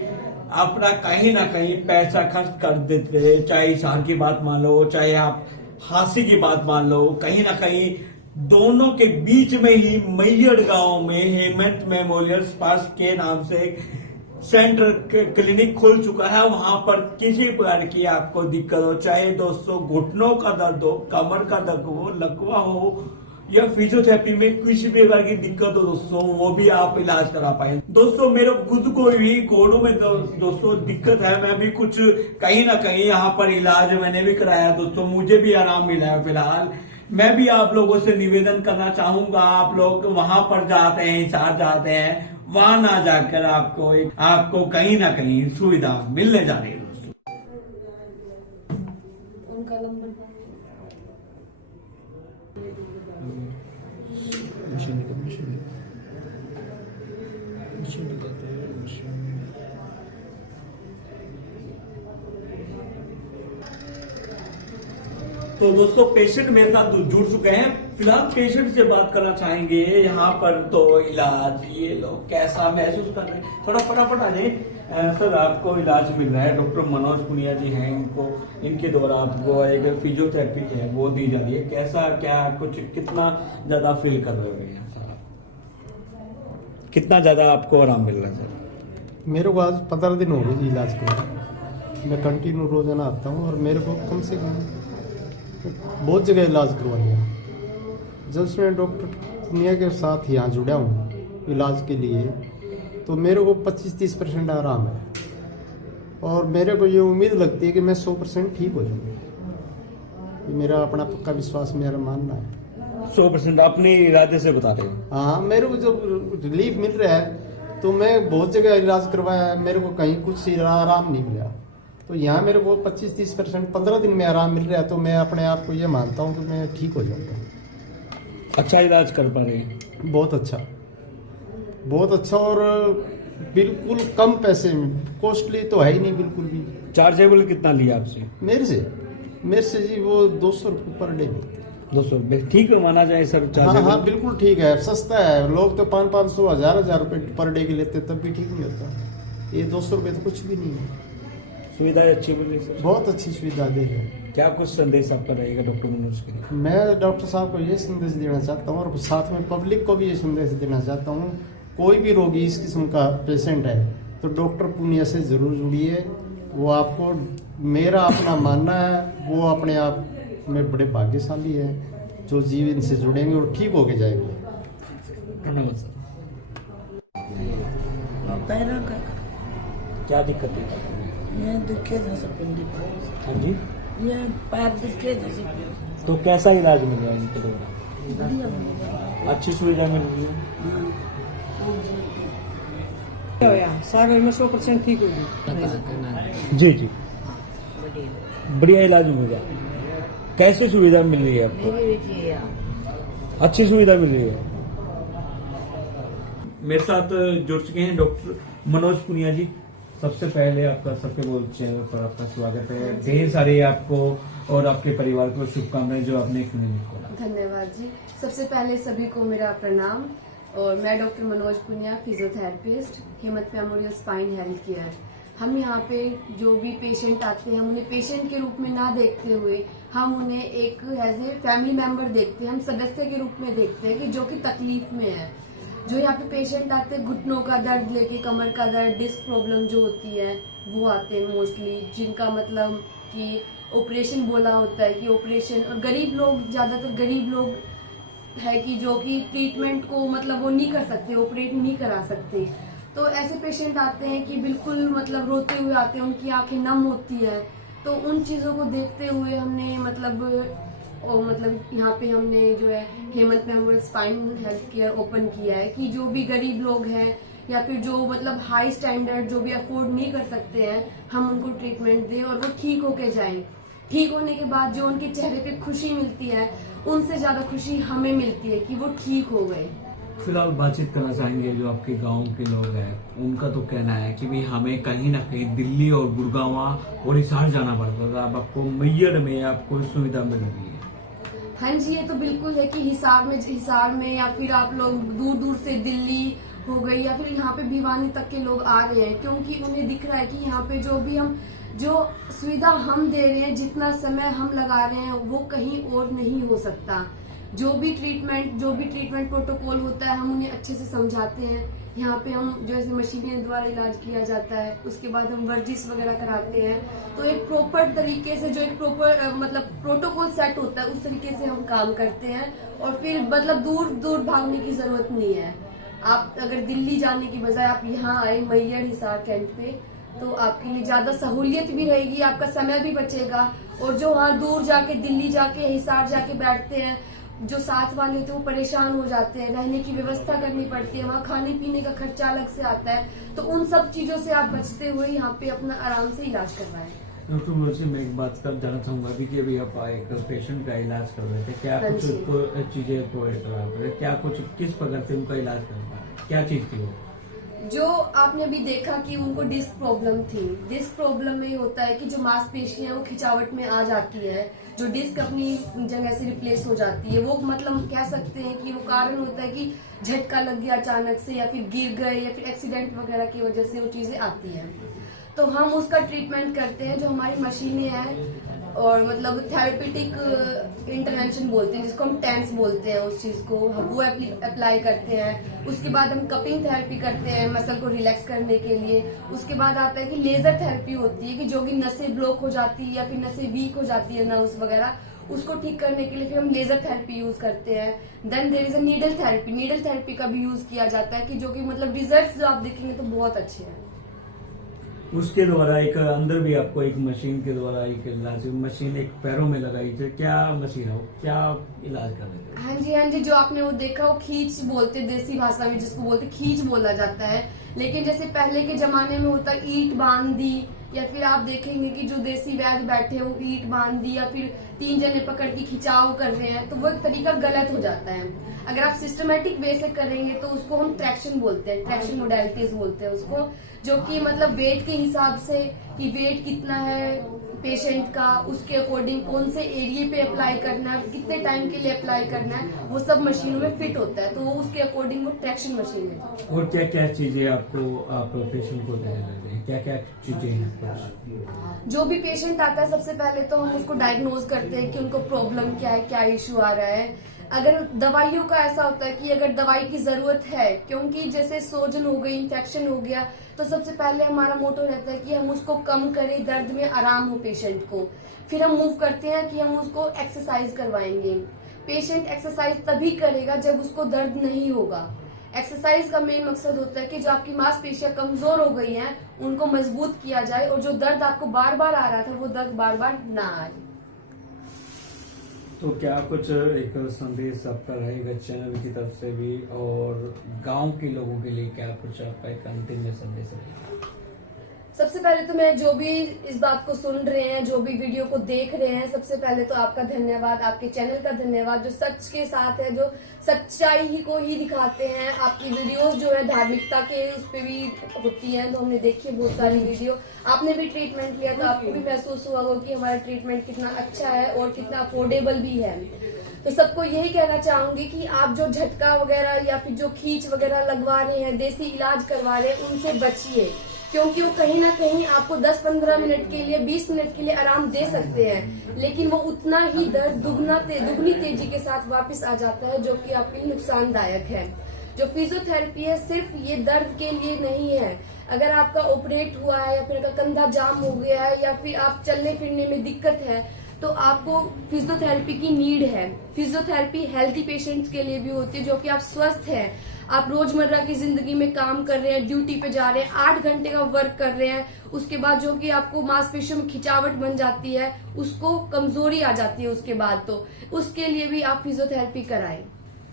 अपना कहीं ना कहीं पैसा खर्च कर देते हैं, चाहे इशार की बात मान लो, चाहे आप हांसी की बात मान लो, कहीं ना कहीं दोनों के बीच में ही मैयड़ गांव में हेमंत मेमोरियल स्पास के नाम से एक सेंटर क्लिनिक खुल चुका है। वहां पर किसी प्रकार की आपको दिक्कत हो, चाहे दोस्तों घुटनों का दर्द हो, कमर का दर्द हो, लकवा हो या फिजियोथेरेपी में किसी भी प्रकार की दिक्कत हो दोस्तों, वो भी आप इलाज करा पाए। दोस्तों मेरे खुद को भी घोड़ों में दोस्तों दिक्कत है, मैं भी कुछ कहीं ना कहीं यहाँ पर इलाज मैंने भी कराया दोस्तों, मुझे भी आराम मिला है। फिलहाल मैं भी आप लोगों से निवेदन करना चाहूंगा, आप लोग वहां पर जाते हैं, हिसार जाते हैं, वहां ना जाकर आपको कहीं ना कहीं सुविधा मिलने जा रही है दोस्तों। उनका नंबर तो दोस्तों पेशेंट मेरे साथ जुड़ चुके हैं, फिलहाल पेशेंट से बात करना चाहेंगे। यहाँ पर तो इलाज ये लोग कैसा महसूस कर रहे हैं, थोड़ा फटाफट आ जाए। सर आपको इलाज मिल रहा है, डॉक्टर मनोज पुनिया जी हैं, इनके द्वारा आपको एक फिजियोथेरेपी है वो दी जा रही है। कैसा क्या कुछ कितना ज्यादा फील कर रहे हो सर, कितना ज्यादा आपको आराम मिल रहा है सर? मेरे को आज 15 दिन हो गए जी इलाज को, मैं कंटिन्यू रोजाना आता हूँ और मेरे को कम से कम बहुत जगह इलाज करवा लिया। जब से मैं डॉक्टर पुनिया के साथ यहाँ जुड़ा हूँ इलाज के लिए, तो मेरे को 25-30% आराम है। और मेरे को ये उम्मीद लगती है कि मैं 100% ठीक हो जाऊँगा। ये मेरा अपना पक्का विश्वास, मेरा मानना है। 100% अपने इरादे से बता रहे हैं। हाँ, मेरे को जब रिलीफ मिल रहा है तो मैं बहुत जगह इलाज करवाया है, मेरे को कहीं कुछ आराम नहीं मिला। तो यहाँ मेरे को 25-30% 15 दिन में आराम मिल रहा है, तो मैं अपने आप को ये मानता हूँ कि मैं ठीक हो जाऊँगा। अच्छा इलाज कर पा रहे हैं। बहुत अच्छा, बहुत अच्छा, और बिल्कुल कम पैसे में, कॉस्टली तो है ही नहीं बिल्कुल भी। चार्जेबल कितना लिया आपसे? मेरे से जी वो 200 रुपये पर डे मिलते हैं। 200 रुपये ठीक माना जाए सर? हाँ चार्जेबल? हाँ, बिल्कुल ठीक है, सस्ता है। लोग तो 500, 1000 रुपये पर डे के लेते हैं, तब भी ठीक नहीं होता। ये 200 रुपये तो कुछ भी नहीं है। सुविधाएं अच्छी मिली सर? बहुत अच्छी सुविधा दे रहे हैं। क्या कुछ संदेश आपका रहेगा डॉक्टर मनोज के लिए? मैं डॉक्टर साहब को ये संदेश देना चाहता हूँ, और साथ में पब्लिक को भी ये संदेश देना चाहता हूँ, कोई भी रोगी इस किस्म का पेशेंट है तो डॉक्टर पूनिया से ज़रूर जुड़िए। वो आपको, मेरा अपना मानना है, वो अपने आप में बड़े भाग्यशाली है जो जीव इनसे जुड़ेंगे और ठीक होके जाएंगे। धन्यवाद सर। क्या दिक्कत है? ये दिखे जैसे पिंडी पर। हाँ जी, ये पैर दिखे जैसे। तो कैसा इलाज मिल रहा है इनके द्वारा? बढ़िया मिल रहा अच्छी सुविधा मिल रही है? क्या होया सारे में 100% ठीक होगी। जी जी, बढ़िया इलाज मिल रहा है। कैसी सुविधा मिल रही है आपको? अच्छी सुविधा मिल रही है। मेरे साथ जुड़ चुके हैं डॉक्टर मनोज पुनिया जी। सबसे पहले आपका सबके बोल चैनल पर आपका स्वागत है। ढेर सारे आपको और आपके परिवार को शुभकामनाएं जो आपने क्लिनिक खोला। धन्यवाद जी। सबसे पहले सभी को मेरा प्रणाम। और मैं डॉक्टर मनोज पुनिया, फिजियोथेरेपिस्ट, हिम्मत मेमोरियल स्पाइन हेल्थ केयर। हम यहाँ पे जो भी पेशेंट आते हैं, हम उन्हें पेशेंट के रूप में ना देखते हुए हम उन्हें एक एज ए फैमिली मेंबर देखते हैं, हम सदस्य के रूप में देखते हैं कि जो कि तकलीफ में है। जो यहाँ पे पेशेंट आते हैं घुटनों का दर्द लेके, कमर का दर्द, डिस्क प्रॉब्लम जो होती है वो आते हैं मोस्टली, जिनका मतलब कि ऑपरेशन बोला होता है कि ऑपरेशन। और गरीब लोग, ज़्यादातर गरीब लोग है कि जो कि ट्रीटमेंट को मतलब वो नहीं कर सकते, ऑपरेट नहीं करा सकते। तो ऐसे पेशेंट आते हैं कि बिल्कुल मतलब रोते हुए आते हैं, उनकी आंखें नम होती है। तो उन चीज़ों को देखते हुए हमने मतलब यहाँ पे हमने जो है हिम्मत memorial spine health care open किया है कि जो भी गरीब लोग हैं या फिर जो मतलब हाई स्टैंडर्ड जो भी अफोर्ड नहीं कर सकते हैं, हम उनको ट्रीटमेंट दें और वो ठीक होके जाएं। ठीक होने के बाद जो उनके चेहरे पे खुशी मिलती है, उनसे ज्यादा खुशी हमें मिलती है कि वो ठीक हो गए। फिलहाल बातचीत करना चाहेंगे जो आपके गांव के लोग हैं, उनका तो कहना है कि भाई हमें कहीं ना कहीं दिल्ली और गुड़गांव और हिसार जाना पड़ता था, अब आपको मैयड़ में आपको सुविधा मिल रही है। हाँ जी, ये तो बिल्कुल है कि हिसार में या फिर आप लोग दूर दूर से दिल्ली हो गई या फिर यहाँ पे भिवानी तक के लोग आ रहे हैं, क्योंकि उन्हें दिख रहा है कि यहाँ पे जो सुविधा हम दे रहे हैं, जितना समय हम लगा रहे हैं वो कहीं और नहीं हो सकता। जो भी ट्रीटमेंट प्रोटोकॉल होता है हम उन्हें अच्छे से समझाते हैं। यहाँ पे हम जैसे मशीनें द्वारा इलाज किया जाता है, उसके बाद हम वर्जिश वगैरह कराते हैं। तो एक प्रॉपर तरीके से जो एक प्रॉपर मतलब प्रोटोकॉल सेट होता है उस तरीके से हम काम करते हैं। और फिर मतलब दूर दूर भागने की जरूरत नहीं है। आप अगर दिल्ली जाने की बजाय आप यहाँ आए मैयड़ हिसार कैंप पे, तो आपके लिए ज्यादा सहूलियत भी रहेगी, आपका समय भी बचेगा। और जो वहाँ दूर जाके दिल्ली जाके हिसार जाके बैठते हैं, जो साथ वाले होते हैं वो परेशान हो जाते हैं, रहने की व्यवस्था करनी पड़ती है, वहाँ खाने पीने का खर्चा अलग से आता है। तो उन सब चीजों से आप बचते हुए यहाँ पे अपना आराम से इलाज करवाएं। डॉक्टर मुझे मैं एक बात कर जाना चाहूंगा कि अभी आप एक पेशेंट का इलाज कर रहे थे, क्या कुछ चीजें प्रोवाइड करा रहे थे, क्या कुछ किस प्रकार से उनका इलाज कर पा रहे, क्या चीज थी वो? जो आपने अभी देखा कि उनको डिस्क प्रॉब्लम थी। डिस्क प्रॉब्लम में ये होता है कि जो मांसपेशियां वो खिंचावट में आ जाती है, जो डिस्क अपनी जगह से रिप्लेस हो जाती है, वो मतलब हम कह सकते हैं कि वो कारण होता है कि झटका लग गया अचानक से, या फिर गिर गए, या फिर एक्सीडेंट वगैरह की वजह से वो चीजें आती हैं। तो हम उसका ट्रीटमेंट करते हैं। जो हमारी मशीनें हैं और मतलब थेरेपेटिक इंटरवेंशन बोलते हैं, जिसको हम टेंस बोलते हैं, उस चीज को हम वो अप्लाई करते हैं। उसके बाद हम कपिंग थेरेपी करते हैं मसल को रिलैक्स करने के लिए। उसके बाद आता है कि लेजर थेरेपी होती है कि जो कि नसें ब्लॉक हो जाती है या फिर नसें वीक हो जाती है, नर्व्स वगैरह, उसको ठीक करने के लिए फिर हम लेजर थेरेपी यूज करते हैं। Then there is a needle therapy. Needle therapy का भी यूज किया जाता है कि जो कि मतलब रिजल्ट्स जो आप देखेंगे तो बहुत अच्छे हैं। उसके द्वारा एक अंदर भी आपको एक मशीन के द्वारा एक इलाज, मशीन एक पैरों में लगाई थी, क्या मशीन हो, क्या इलाज कर रहे थे? हाँ जी, जो आपने वो देखा वो खींच बोलते, देसी भाषा में जिसको बोलते खींच बोला जाता है। लेकिन जैसे पहले के जमाने में होता ईंट बांध दी, या फिर आप देखेंगे कि जो देसी वैद्य बैठे हो ईंट बांध दी, या फिर 3 जने पकड़ के खिंचाव कर रहे हैं, तो वो एक तरीका गलत हो जाता है। अगर आप सिस्टमेटिक वे से करेंगे तो उसको हम ट्रैक्शन बोलते हैं, ट्रैक्शन मोडेलिटीज बोलते हैं उसको, जो कि मतलब वेट के हिसाब से कि वेट कितना है पेशेंट का, उसके अकॉर्डिंग कौन से एरिया पे अप्लाई करना है, कितने टाइम के लिए अप्लाई करना है, वो सब मशीनों में फिट होता है, तो वो उसके अकॉर्डिंग वो ट्रैक्शन मशीन है। और क्या क्या चीजें आपको आप पेशेंट को देने देते हैं, क्या क्या चीजें हैं? जो भी पेशेंट आता है सबसे पहले तो हम उसको डायग्नोज करते हैं कि उनको प्रॉब्लम क्या है, क्या इश्यू आ रहा है। अगर दवाइयों का ऐसा होता है कि अगर दवाई की जरूरत है, क्योंकि जैसे सोजन हो गई, इन्फेक्शन हो गया, तो सबसे पहले हमारा मोटो रहता है कि हम उसको कम करें, दर्द में आराम हो पेशेंट को। फिर हम मूव करते हैं कि हम उसको एक्सरसाइज करवाएंगे। पेशेंट एक्सरसाइज तभी करेगा जब उसको दर्द नहीं होगा। एक्सरसाइज का मेन मकसद होता है कि जो आपकी मांसपेशियां कमजोर हो गई हैं उनको मजबूत किया जाए, और जो दर्द आपको बार बार आ रहा था वो दर्द बार बार ना आए। तो क्या कुछ एक संदेश आपका रहेगा चैनल की तरफ से भी, और गांव के लोगों के लिए क्या कुछ आपका एक अंतिम में संदेश रहेगा? सबसे पहले तो मैं जो भी इस बात को सुन रहे हैं, जो भी वीडियो को देख रहे हैं, सबसे पहले तो आपका धन्यवाद, आपके चैनल का धन्यवाद, जो सच के साथ है, जो सच्चाई ही को ही दिखाते हैं। आपकी वीडियोस जो है धार्मिकता के उस पर भी होती हैं, तो हमने देखी बहुत सारी वीडियो। आपने भी ट्रीटमेंट लिया तो आपको भी महसूस हुआ होगा कि हमारा ट्रीटमेंट कितना अच्छा है और कितना अफोर्डेबल भी है। तो सबको यही कहना चाहूंगी कि आप जो झटका वगैरह या फिर जो खींच वगैरह लगवा रहे हैं, देसी इलाज करवा रहे हैं, उनसे बचिए, क्योंकि वो कहीं ना कहीं आपको 10-15 मिनट के लिए, 20 मिनट के लिए आराम दे सकते हैं, लेकिन वो उतना ही दर्द दुगनी तेजी के साथ वापस आ जाता है, जो कि आपके लिए नुकसानदायक है। जो फिजियोथेरेपी है सिर्फ ये दर्द के लिए नहीं है। अगर आपका ऑपरेट हुआ है, या फिर कंधा जाम हो गया है, या फिर आप चलने फिरने में दिक्कत है, तो आपको फिजियोथेरेपी की नीड है। फिजियोथेरेपी हेल्थी पेशेंट्स के लिए भी होती है, जो कि आप स्वस्थ हैं, आप रोजमर्रा की जिंदगी में काम कर रहे हैं, ड्यूटी पे जा रहे हैं, 8 घंटे का वर्क कर रहे हैं, उसके बाद जो कि आपको मांसपेशियों में खिंचावट बन जाती है, उसको कमजोरी आ जाती है उसके बाद, तो उसके लिए भी आप फिजियोथेरेपी कराएं।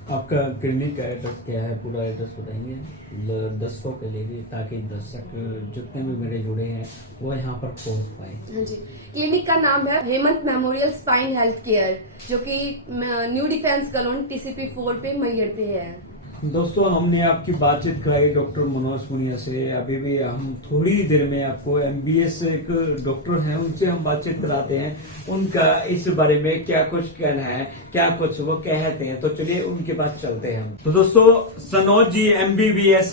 आपका क्लिनिक का एड्रेस क्या है, पूरा एड्रेस बताएंगे दर्शकों के लिए भी, ताकि दर्शक जितने भी मेरे जुड़े हैं वो यहाँ पर पहुँच पाए। हाँ जी, क्लिनिक का नाम है Hemant memorial spine health care, जो कि न्यू डिफेंस कॉलोनी TCP 4 पे मैयर पे है। दोस्तों, हमने आपकी बातचीत कराई डॉक्टर मनोज पुनिया से। अभी भी हम थोड़ी देर में आपको MBS एक डॉक्टर हैं, उनसे हम बातचीत कराते हैं, उनका इस बारे में क्या कुछ कहना है, क्या कुछ वो कहते हैं। तो चलिए उनके पास चलते हैं हम। तो दोस्तों, सनोज जी MBBS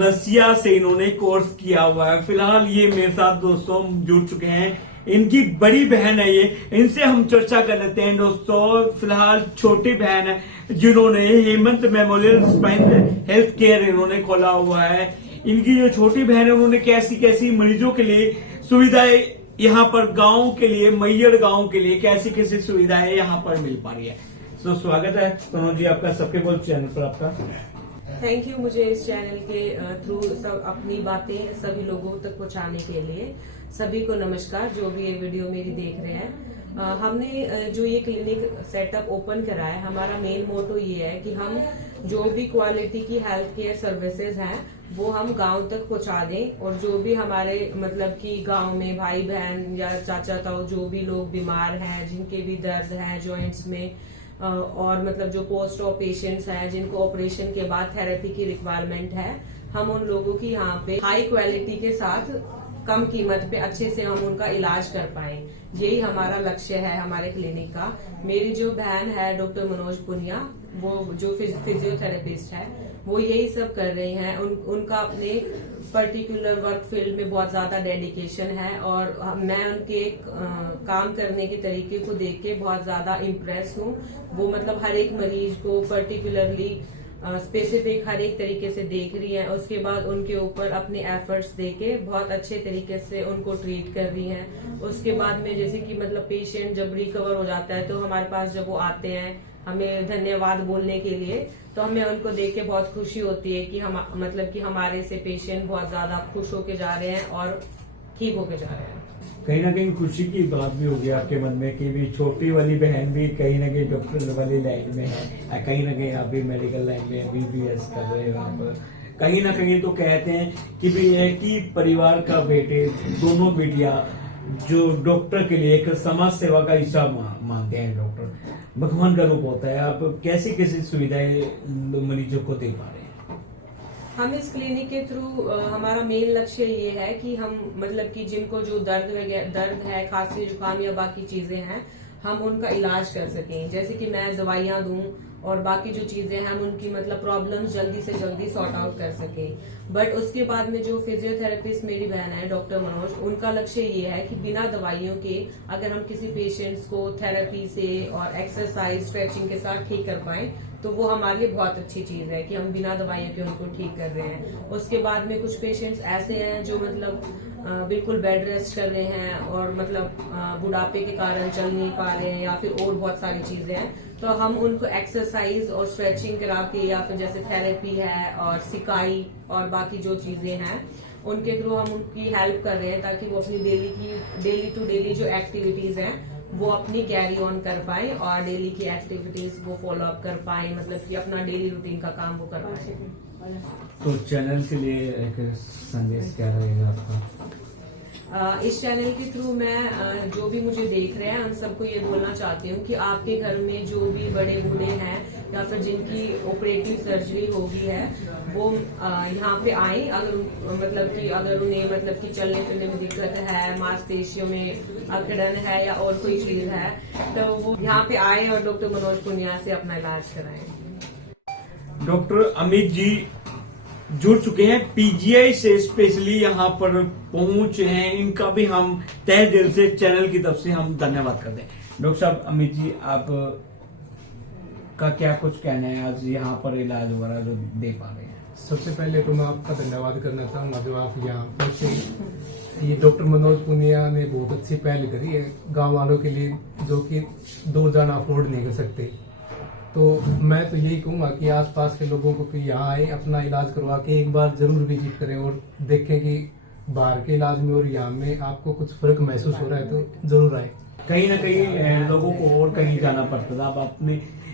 रसिया से इन्होंने कोर्स किया हुआ है। फिलहाल ये मेरे साथ दोस्तों जुड़ चुके हैं, इनकी बड़ी बहन है ये, इनसे हम चर्चा कर लेते हैं। दोस्तों, फिलहाल छोटी बहन है जिन्होंने Hemant memorial spine health care इन्होंने खोला हुआ है। इनकी जो छोटी बहन है उन्होंने कैसी कैसी मरीजों के लिए सुविधाएं यहाँ पर, गांव के लिए, मैयर गांव के लिए कैसी कैसी सुविधाएं यहाँ पर मिल पा रही है। तो स्वागत है सनोज जी आपका सबके बोल चैनल पर आपका। थैंक यू मुझे इस चैनल के थ्रू सब अपनी बातें सभी लोगों तक पहुंचाने के लिए। सभी को नमस्कार जो भी ये वीडियो मेरी देख रहे हैं। हमने जो ये क्लिनिक सेटअप ओपन करा है, हमारा मेन मोटो ये है कि हम जो भी क्वालिटी की हेल्थ केयर सर्विसेज हैं वो हम गांव तक पहुंचा दें, और जो भी हमारे मतलब कि गांव में भाई बहन या चाचा ताऊ जो भी लोग बीमार हैं, जिनके भी दर्द है जॉइंट्स में, और मतलब जो पोस्ट ऑप पेशेंट्स हैं जिनको ऑपरेशन के बाद थेरेपी की रिक्वायरमेंट है, हम उन लोगों की यहाँ पे हाई क्वालिटी के साथ कम कीमत पे अच्छे से हम उनका इलाज कर पाए। यही हमारा लक्ष्य है हमारे क्लिनिक का। मेरी जो बहन है डॉक्टर मनोज पुनिया, वो जो फिजियोथेरेपिस्ट है, वो यही सब कर रही हैं। उनका अपने पर्टिकुलर वर्क फील्ड में बहुत ज्यादा डेडिकेशन है, और मैं उनके काम करने के तरीके को देख के बहुत ज्यादा इम्प्रेस हूँ। वो मतलब हर एक मरीज को पर्टिकुलरली स्पेसिफिक हर एक तरीके से देख रही है, उसके बाद उनके ऊपर अपने एफर्ट्स देके बहुत अच्छे तरीके से उनको ट्रीट कर रही हैं। उसके बाद में जैसे कि मतलब पेशेंट जब रिकवर हो जाता है तो हमारे पास जब वो आते हैं हमें धन्यवाद बोलने के लिए, तो हमें उनको देख के बहुत खुशी होती है कि हम मतलब कि हमारे से पेशेंट बहुत ज्यादा खुश होके जा रहे हैं और ठीक होके जा रहे हैं। कहीं ना कहीं खुशी की बात भी होगी आपके मन में कि भी छोटी वाली बहन भी कहीं ना कहीं डॉक्टर वाली लाइन में है, कहीं ना कहीं आप भी मेडिकल लाइन में BBS कर रहे हो आप। कहीं ना कहीं तो कहते हैं कि भी एक ही परिवार का बेटे, दोनों बेटियां जो डॉक्टर के लिए एक समाज सेवा का हिस्सा मानते हैं। डॉक्टर भगवान का रूप होता है। आप कैसी कैसी सुविधाएं मरीजों को दे पा रहे हैं? हम इस क्लिनिक के थ्रू हमारा मेन लक्ष्य ये है कि हम मतलब कि जिनको जो दर्द है, खांसी जुकाम या बाकी चीजें हैं, हम उनका इलाज कर सकें। जैसे कि मैं दवाइयाँ दूं और बाकी जो चीजें हैं हम उनकी मतलब प्रॉब्लम्स जल्दी से जल्दी सॉर्ट आउट कर सकें। बट उसके बाद में जो फिजियोथेरेपिस्ट मेरी बहन है डॉक्टर मनोज, उनका लक्ष्य ये है कि बिना दवाइयों के अगर हम किसी पेशेंट्स को थेरेपी से और एक्सरसाइज स्ट्रेचिंग के साथ ठीक कर पाए तो वो हमारे लिए बहुत अच्छी चीज है कि हम बिना दवाइयों के उनको ठीक कर रहे हैं। उसके बाद में कुछ पेशेंट्स ऐसे हैं जो मतलब बिल्कुल बेड रेस्ट कर रहे हैं और मतलब बुढ़ापे के कारण चल नहीं पा रहे हैं या फिर और बहुत सारी चीजें हैं, तो हम उनको एक्सरसाइज और स्ट्रेचिंग करा के या फिर जैसे थेरेपी है और सिकाई और बाकी जो चीजें हैं उनके थ्रू हम उनकी हेल्प कर रहे हैं ताकि वो अपनी डेली टू डेली जो एक्टिविटीज हैं वो अपनी कैरी ऑन कर पाए और डेली की एक्टिविटीज वो फॉलो अप कर पाए, मतलब कि अपना डेली रूटीन का काम वो कर पाए। तो चैनल के लिए एक संदेश क्या रहेगा आपका? इस चैनल के थ्रू मैं जो भी मुझे देख रहे हैं उन सबको ये बोलना चाहती हूँ कि आपके घर में जो भी बड़े बूढ़े हैं या फिर जिनकी ऑपरेटिव सर्जरी होगी है वो यहाँ पे आए। अगर मतलब कि अगर उन्हें मतलब कि चलने फिरने में दिक्कत है, मांसपेशियों में अकड़न है या और कोई चीज है तो वो यहाँ पे आए और डॉक्टर मनोज पुनिया से अपना इलाज कराएं। डॉक्टर अमित जी जुड़ चुके हैं PGI से, स्पेशली यहाँ पर पहुंचे हैं। इनका भी हम तहे दिल से चैनल की तरफ से हम धन्यवाद करते हैं। डॉक्टर साहब, अमित जी आप का क्या कुछ कहना है आज यहाँ पर इलाज वगैरह जो दे पा रहे हैं? सबसे पहले तो मैं आपका धन्यवाद करना चाहूँगा जो आप यहाँ पहुँचे। ये डॉक्टर मनोज पुनिया ने बहुत अच्छी पहल करी है गाँव वालों के लिए जो कि दूर जाना अफोर्ड नहीं कर सकते। तो मैं तो यही कहूँगा कि आसपास के लोगों को कि यहाँ आए, अपना इलाज करवा के एक बार जरूर विजिट करें और देखें कि बाहर के इलाज में और यहाँ में आपको कुछ फर्क महसूस हो रहा है तो जरूर आए। कहीं ना कहीं लोगों को और कहीं जाना पड़ता था, आप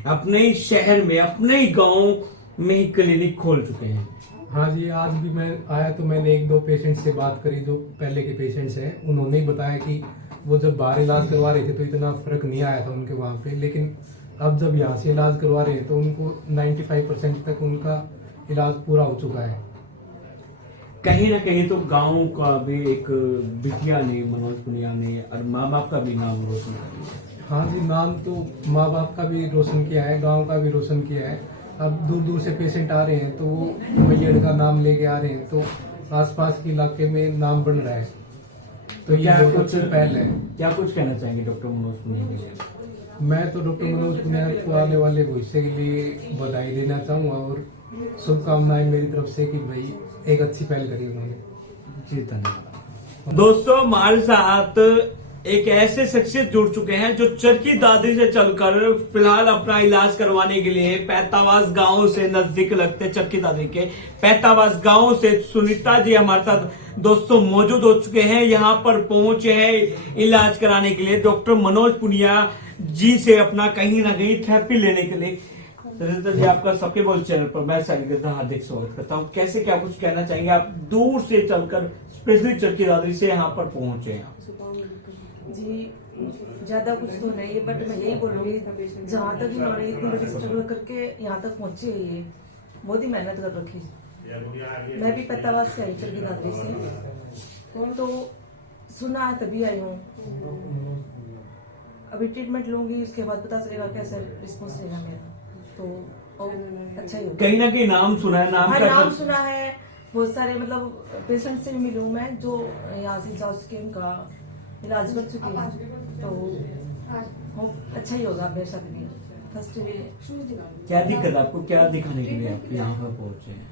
अपने ही शहर में, अपने ही गाँव में ही क्लिनिक खोल चुके हैं। हाँ जी, आज भी मैं आया तो मैंने 1-2 पेशेंट से बात करी जो पहले के पेशेंट्स हैं। उन्होंने ही बताया कि वो जब बाहर इलाज करवा रहे थे तो इतना फर्क नहीं आया था उनके वहाँ पे, लेकिन अब जब यहाँ से इलाज करवा रहे हैं तो उनको 95% तक उनका इलाज पूरा हो चुका है। कहीं ना कहीं तो गांव का भी एक बिटिया ने, मनोज पुनिया ने, और माँ बाप का भी नाम रोशन किया। हाँ जी, नाम तो माँ बाप का भी रोशन किया है, गांव का भी रोशन किया है। अब दूर दूर से पेशेंट आ रहे हैं तो वो मैयड़ का नाम लेके आ रहे हैं तो आसपास के इलाके में नाम बन रहा है। तो ये बहुत अच्छी पहल है। क्या कुछ कहना चाहेंगे डॉक्टर मनोज पुनिया के लिए? मैं तो डॉक्टर मनोज पुनिया को आने वाले भविष्य के लिए बधाई देना चाहूँगा और शुभकामनाएं मेरी तरफ से कि भाई एक अच्छी पहल करी उन्होंने। जी धन्यवाद। दोस्तों, हमारे साथ एक ऐसे शख्सियत जुड़ चुके हैं जो चरखी दादरी से चलकर फिलहाल अपना इलाज करवाने के लिए पैतावास गांव से नजदीक लगते चरखी दादरी के पैतावास गांव से सुनीता जी हमारे साथ दोस्तों मौजूद हो चुके हैं। यहाँ पर पहुंचे हैं इलाज कराने के लिए डॉक्टर मनोज पुनिया जी से अपना कहीं ना कहीं थेरेपी लेने के लिए। रजत जी, आपका सबके बोल चैनल पर मैं हार्दिक स्वागत करता हूँ। कैसे क्या कुछ कहना चाहेंगे? आप दूर से चलकर स्पेशली चरखी दादरी से यहाँ पर पहुंचे हैं। जी, ज्यादा कुछ तो नहीं है, बट मैं यही बोलूंगी जहाँ तक इन्होंने इतनी बड़ी स्ट्रगल करके यहाँ तक पहुंचे है, ये बहुत ही मेहनत कर रखी। मैं भी पैतावास से आई, चरखी दादरी से, तो सुना है तभी आई हूँ। अभी ट्रीटमेंट लूंगी, उसके बाद पता चलेगा कैसा रिस्पॉन्स रहेगा मेरा, तो अच्छा ही होगा। कहीं ना कहीं नाम सुना है, नाम सुना है बहुत सारे, मतलब पेशेंट से भी मिली हूँ मैं जो यहाँ से जा चुके हैं, उनका इलाज कर चुके हैं, तो अच्छा ही होगा मेरे साथ भी। फर्स्ट क्या दिक्कत आपको, क्या दिखाने के लिए आप यहाँ पर पहुंचे हैं?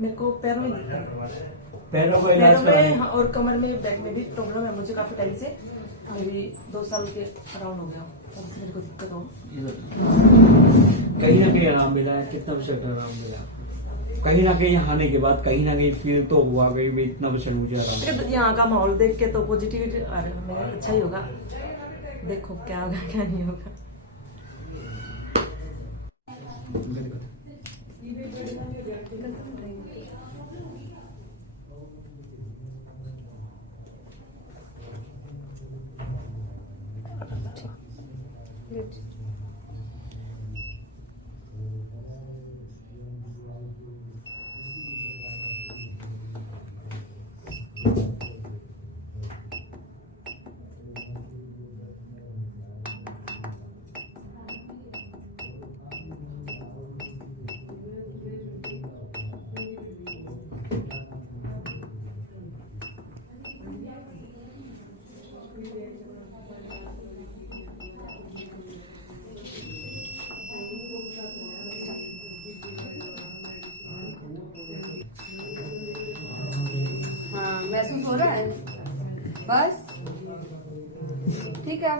मेरे को पैरों में दिक्कत, पैरों का इलाज में और कमर में, बैक में भी प्रॉब्लम है मुझे काफी टाइम से, मेरी 2 साल के अराउंड हो गया, तब से मेरे को दिक्कत हो। कहीं ना कहीं आराम मिला है? कितना % आराम मिला? कहीं ना कहीं आने के बाद कहीं ना कहीं फील तो हुआ भाई मैं इतना बचन मुझे आ रहा यहाँ का माहौल देख के तो पॉजिटिविटी मेरा अच्छा ही होगा। देखो क्या होगा क्या नहीं होगा। हाँ, महसूस हो रहा है? बस ठीक है।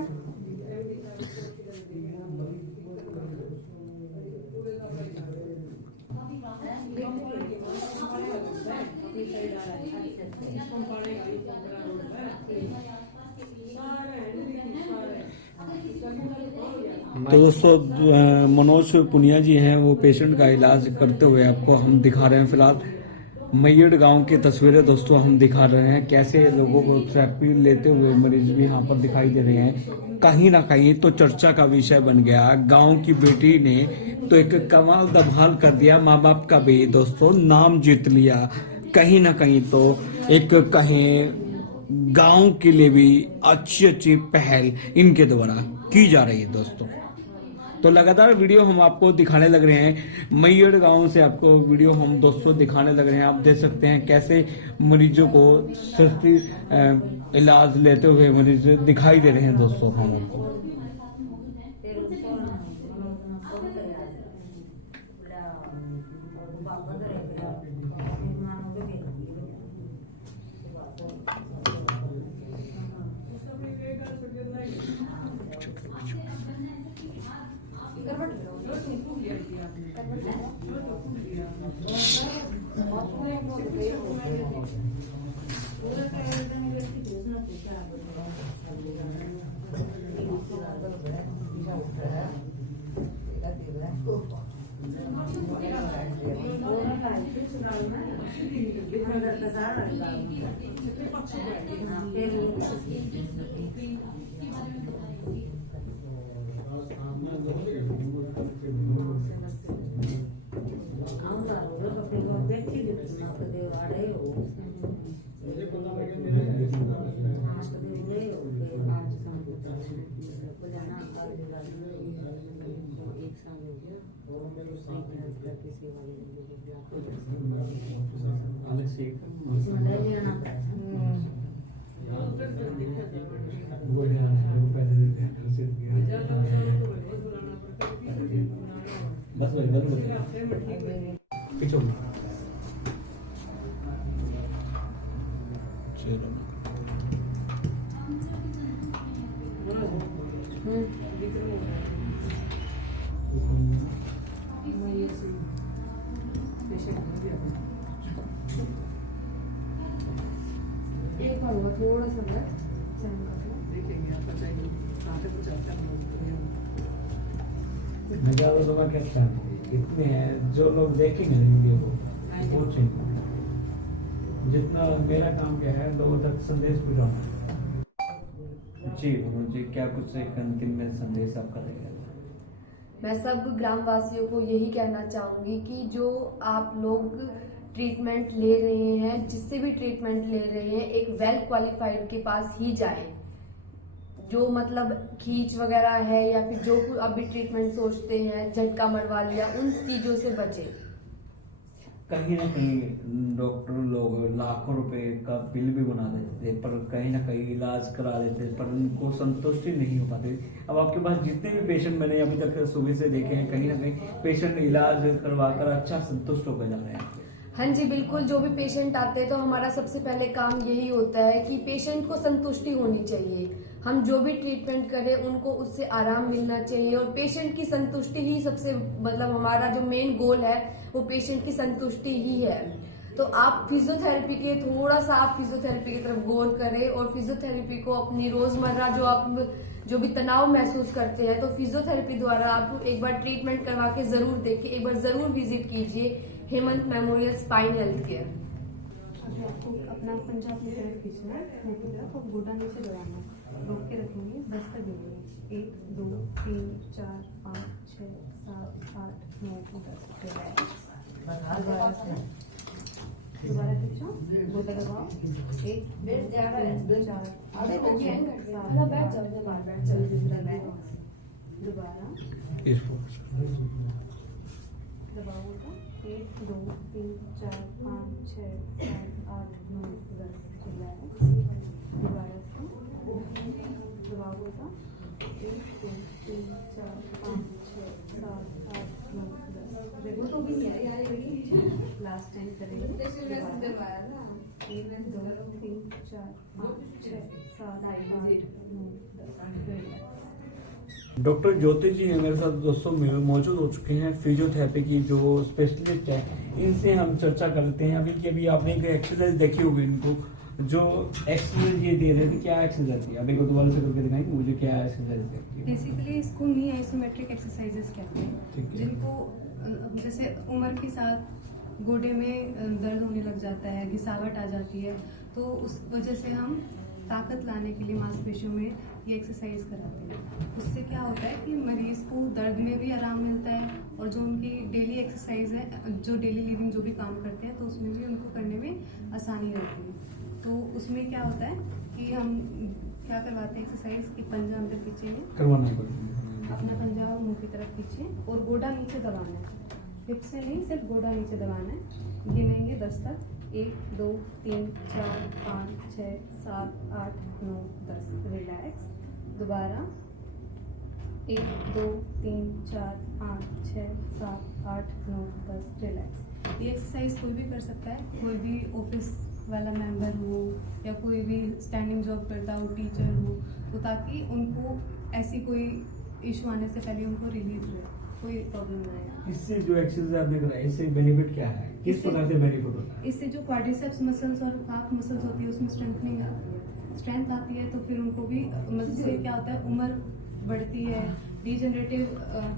तो दोस्तों मनोज पुनिया जी हैं, वो पेशेंट का इलाज करते हुए आपको हम दिखा रहे हैं। फिलहाल मैयड़ गांव की तस्वीरें दोस्तों हम दिखा रहे हैं, कैसे लोगों को थेरेपी लेते हुए मरीज भी यहाँ पर दिखाई दे रहे हैं। कहीं ना कहीं तो चर्चा का विषय बन गया। गांव की बेटी ने तो एक कमाल धमाल कर दिया, माँ बाप का भी दोस्तों नाम जीत लिया। कहीं ना कहीं तो एक कहीं गांव के लिए भी अच्छी पहल इनके द्वारा की जा रही है दोस्तों। तो लगातार वीडियो हम आपको दिखाने लग रहे हैं, मैयड़ गांव से आपको वीडियो हम दोस्तों दिखाने लग रहे हैं। आप देख सकते हैं कैसे मरीजों को सस्ती इलाज लेते हुए मरीज दिखाई दे रहे हैं दोस्तों हम आपको। बस पीछे एक बार हुआ थोड़ा सा मैं ज्यादा समय कैसे इतने हैं जो लोग देखेंगे वीडियो को पूछेंगे। जितना मेरा काम क्या है लोगों तक संदेश पहुंचाना। जी मनोज जी, क्या कुछ एक अंतिम में संदेश आपका रहेगा? मैं सब ग्रामवासियों को यही कहना चाहूँगी कि जो आप लोग ट्रीटमेंट ले रहे हैं, जिससे भी ट्रीटमेंट ले रहे हैं, एक वेल क्वालिफाइड के पास ही जाएं। जो मतलब खींच वगैरह है या फिर जो अभी ट्रीटमेंट सोचते हैं, झटका मरवा लिया, उन चीज़ों से बचें। कहीं ना कहीं डॉक्टर लोग लाखों रुपए का बिल भी बना देते थे, पर कहीं ना कहीं इलाज करा देते, पर उनको संतुष्टि नहीं हो पाती। अब आपके पास जितने भी पेशेंट मैंने अभी तक सुबह से देखे हैं, कहीं ना कहीं पेशेंट इलाज करवा कर अच्छा संतुष्ट होकर जा रहे हैं। हाँ जी बिल्कुल, जो भी पेशेंट आते हैं तो हमारा सबसे पहले काम यही होता है कि पेशेंट को संतुष्टि होनी चाहिए। हम जो भी ट्रीटमेंट करें उनको उससे आराम मिलना चाहिए, और पेशेंट की संतुष्टि ही सबसे मतलब हमारा जो मेन गोल है वो पेशेंट की संतुष्टि ही है। तो आप फिजियोथेरेपी के थोड़ा सा आप फिजियोथेरेपी की तरफ गौर करें, और फिजियोथेरेपी को अपनी रोजमर्रा जो भी तनाव महसूस करते हैं, तो फिजियोथेरेपी द्वारा आप एक बार ट्रीटमेंट करवा के जरूर देखें, एक बार जरूर विजिट कीजिए Hemant memorial spine health care. अभी आपको अपना पंजाब की तरफ खींचना है, मुंह की तरफ, और गोटा नीचे दबाना है, रोक के रखेंगे, 10 तक गिनेंगे, 1 2 3 4 5 6 7 8 9 10। दोबारा खींचो, गोटा लगाओ, 1 2 3 4 5 दोबारा दबाओ गोटा, 1 2 3 4 5 6 7 8 9 10 दोबारा दबाओ गोटा, 1 2 3 4 5 6 7 8 9 10। तो भी नहीं आएगी, लास्ट टाइम करेंगे, 1 2 3 4 5 6 7 8 9 10। डॉक्टर ज्योति जी मेरे साथ दोस्तों मौजूद हो चुके हैं, फिजियोथेरेपी की जो स्पेशलिस्ट है, इनसे हम चर्चा करते हैं। अभी कि अभी आपने एक एक्सरसाइज देखी होगी, इनको जो एक्सरसाइज ये दे रहे थे, क्या एक्सरसाइज थी? अभी को दोबारा से करके दिखाएंगे मुझे क्या एक्सरसाइज है? बेसिकली इसको नी आइसोमेट्रिक एक्सरसाइजेस कहते हैं, जिनको जैसे उम्र के साथ गोडे में दर्द होने लग जाता है, घिसावट आ जाती है, तो उस वजह से हम ताकत लाने के लिए मांसपेशियों में ये एक्सरसाइज कराते हैं। उससे क्या होता है कि मरीज को दर्द में भी आराम मिलता है, और जो उनकी डेली एक्सरसाइज है, जो डेली लिविंग जो भी काम करते हैं, तो उसमें भी उनको करने में आसानी रहती है। तो उसमें क्या होता है कि हम क्या करवाते हैं एक्सरसाइज कि पंजा अंदर खींचेंगे, करवाना अपना पंजा मुंह की तरफ खींचे, और गोडा नीचे दबाना है, हिप से नहीं, सिर्फ गोडा नीचे दबाना है। गिनेंगे 10 तक, 1 2 3 4 5 6 7 8 9 10। रिलैक्स। दोबारा 1 2 3 4 5 6 7 8 9 10। रिलैक्स। ये एक्सरसाइज कोई भी कर सकता है, कोई भी ऑफिस वाला मेंबर हो या कोई भी स्टैंडिंग जॉब करता हो, टीचर हो, तो ताकि उनको ऐसी कोई इशू आने से पहले उनको रिलीफ रहे, कोई प्रॉब्लम ना आए। इससे जो एक्सरसाइज आपने कराई, इससे बेनिफिट क्या है, किस प्रकार से बेनिफिट होता है? इससे जो क्वाड्रिसेप्स मसल्स और काफ मसल्स होती है उसमें स्ट्रेंथनिंग आती है, स्ट्रेंथ आती है, तो फिर उनको भी मतलब से क्या होता है, उम्र बढ़ती है, डिजेनरेटिव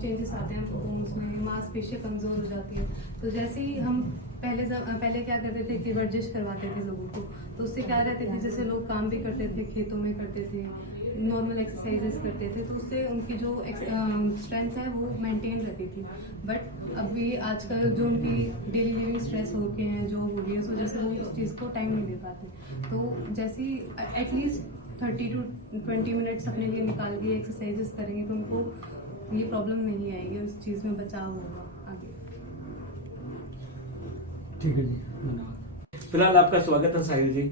चेंजेस आते हैं बोन्स में, मांसपेशियां कमजोर हो जाती है। तो जैसे ही हम पहले क्या करते थे कि वर्जिश करवाते थे लोगों को, तो उससे क्या रहते थे, जैसे लोग काम भी करते थे, खेतों में करते थे, नॉर्मल एक्सरसाइजेस करते थे, तो उससे उनकी जो स्ट्रेंथ है वो मेंटेन रहती थी। बट अभी आजकल जो उनकी डेली लिविंग स्ट्रेस हो के हैं, जॉब हो गई है, उस वजह से वो उस चीज़ को टाइम नहीं दे पाते। तो जैसे ही एटलीस्ट 30 to 20 मिनट्स अपने लिए निकाल के एक्सरसाइजेस करेंगे तो उनको ये प्रॉब्लम नहीं आएगी, उस चीज़ में बचाव होगा आगे। ठीक है जी, धन्यवाद। फिलहाल आपका स्वागत है साहिल जी।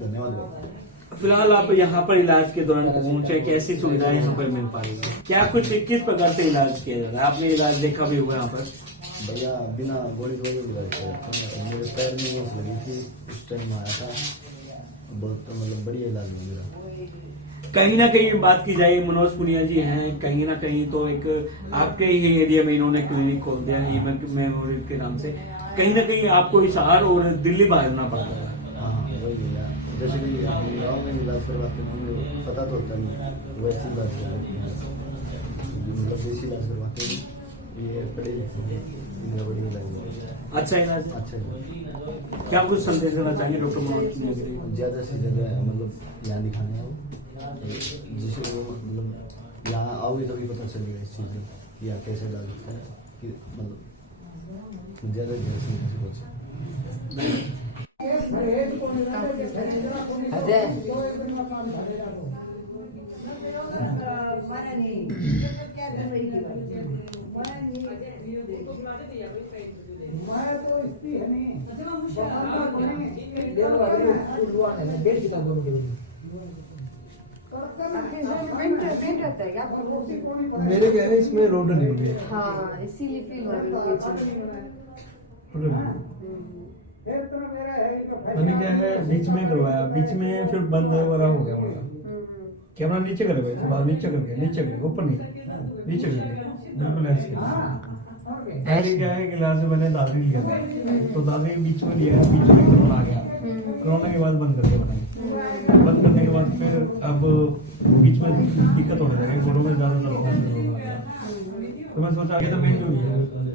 धन्यवाद। फिलहाल आप यहाँ पर इलाज के दौरान पहुंचे, कैसी सुविधाएं यहाँ पर मिल पा रही है, क्या कुछ किस प्रकार से इलाज किया जा रहा है? आपने इलाज देखा भी हुआ यहाँ पर? भैया बिना गोली दवाई इलाज किया, मेरे पैर में मोच लगी थी, उस टाइम आया था, बहुत मतलब बढ़िया इलाज हो गया। कहीं ना कहीं बात की जाए, मनोज पुनिया जी हैं, कहीं ना कहीं तो एक आपके ही एरिया में इन्होंने क्लिनिक खोल दिया है हेमंत मेमोरियल के नाम से। कहीं ना कहीं आपको हिसार और दिल्ली भागना पड़ता है। हाँ वही भैया, जैसे कि गाँव में इलाज करवाते हैं, हमें पता तो होता नहीं, वैसे इलाज करवाते हैं, मतलब देसी इलाज करवाते हैं, ये बड़े बड़ी इलाज। अच्छा इलाज, अच्छा इलाज। क्या कुछ संदेश देना चाहेंगे डॉक्टर मनोज पुनिया के? ज़्यादा से ज़्यादा मतलब यहाँ दिखाने आओ, जिससे वो मतलब यहाँ आओगे तभी पता चलेगा इस चीज़ में कि यहाँ कैसे इलाज होता है, कि मतलब ज़्यादा मेरे कह रहे इसमें रोड नहीं हुई है। हाँ, इसीलिए फील हो रही मैंने क्या है बीच में करवाया, बीच में फिर बंद वगैरह हो गया मतलब। कैमरा नीचे करे भाई, थोड़ा नीचे करके ऊपर नहीं, नीचे करके बिल्कुल ऐसे। पहले क्या है कि इलाज मैंने दादरी लिया था, तो दादरी बीच में लिया, बीच में कोरोना आ गया, कोरोना के बाद बंद कर दिया मैंने। बंद करने के बाद फिर अब बीच में दिक्कत होने लगी, घोड़ों में ज़्यादा दर्द होने लगा, तो मैं सोचा ये तो मेन जो है।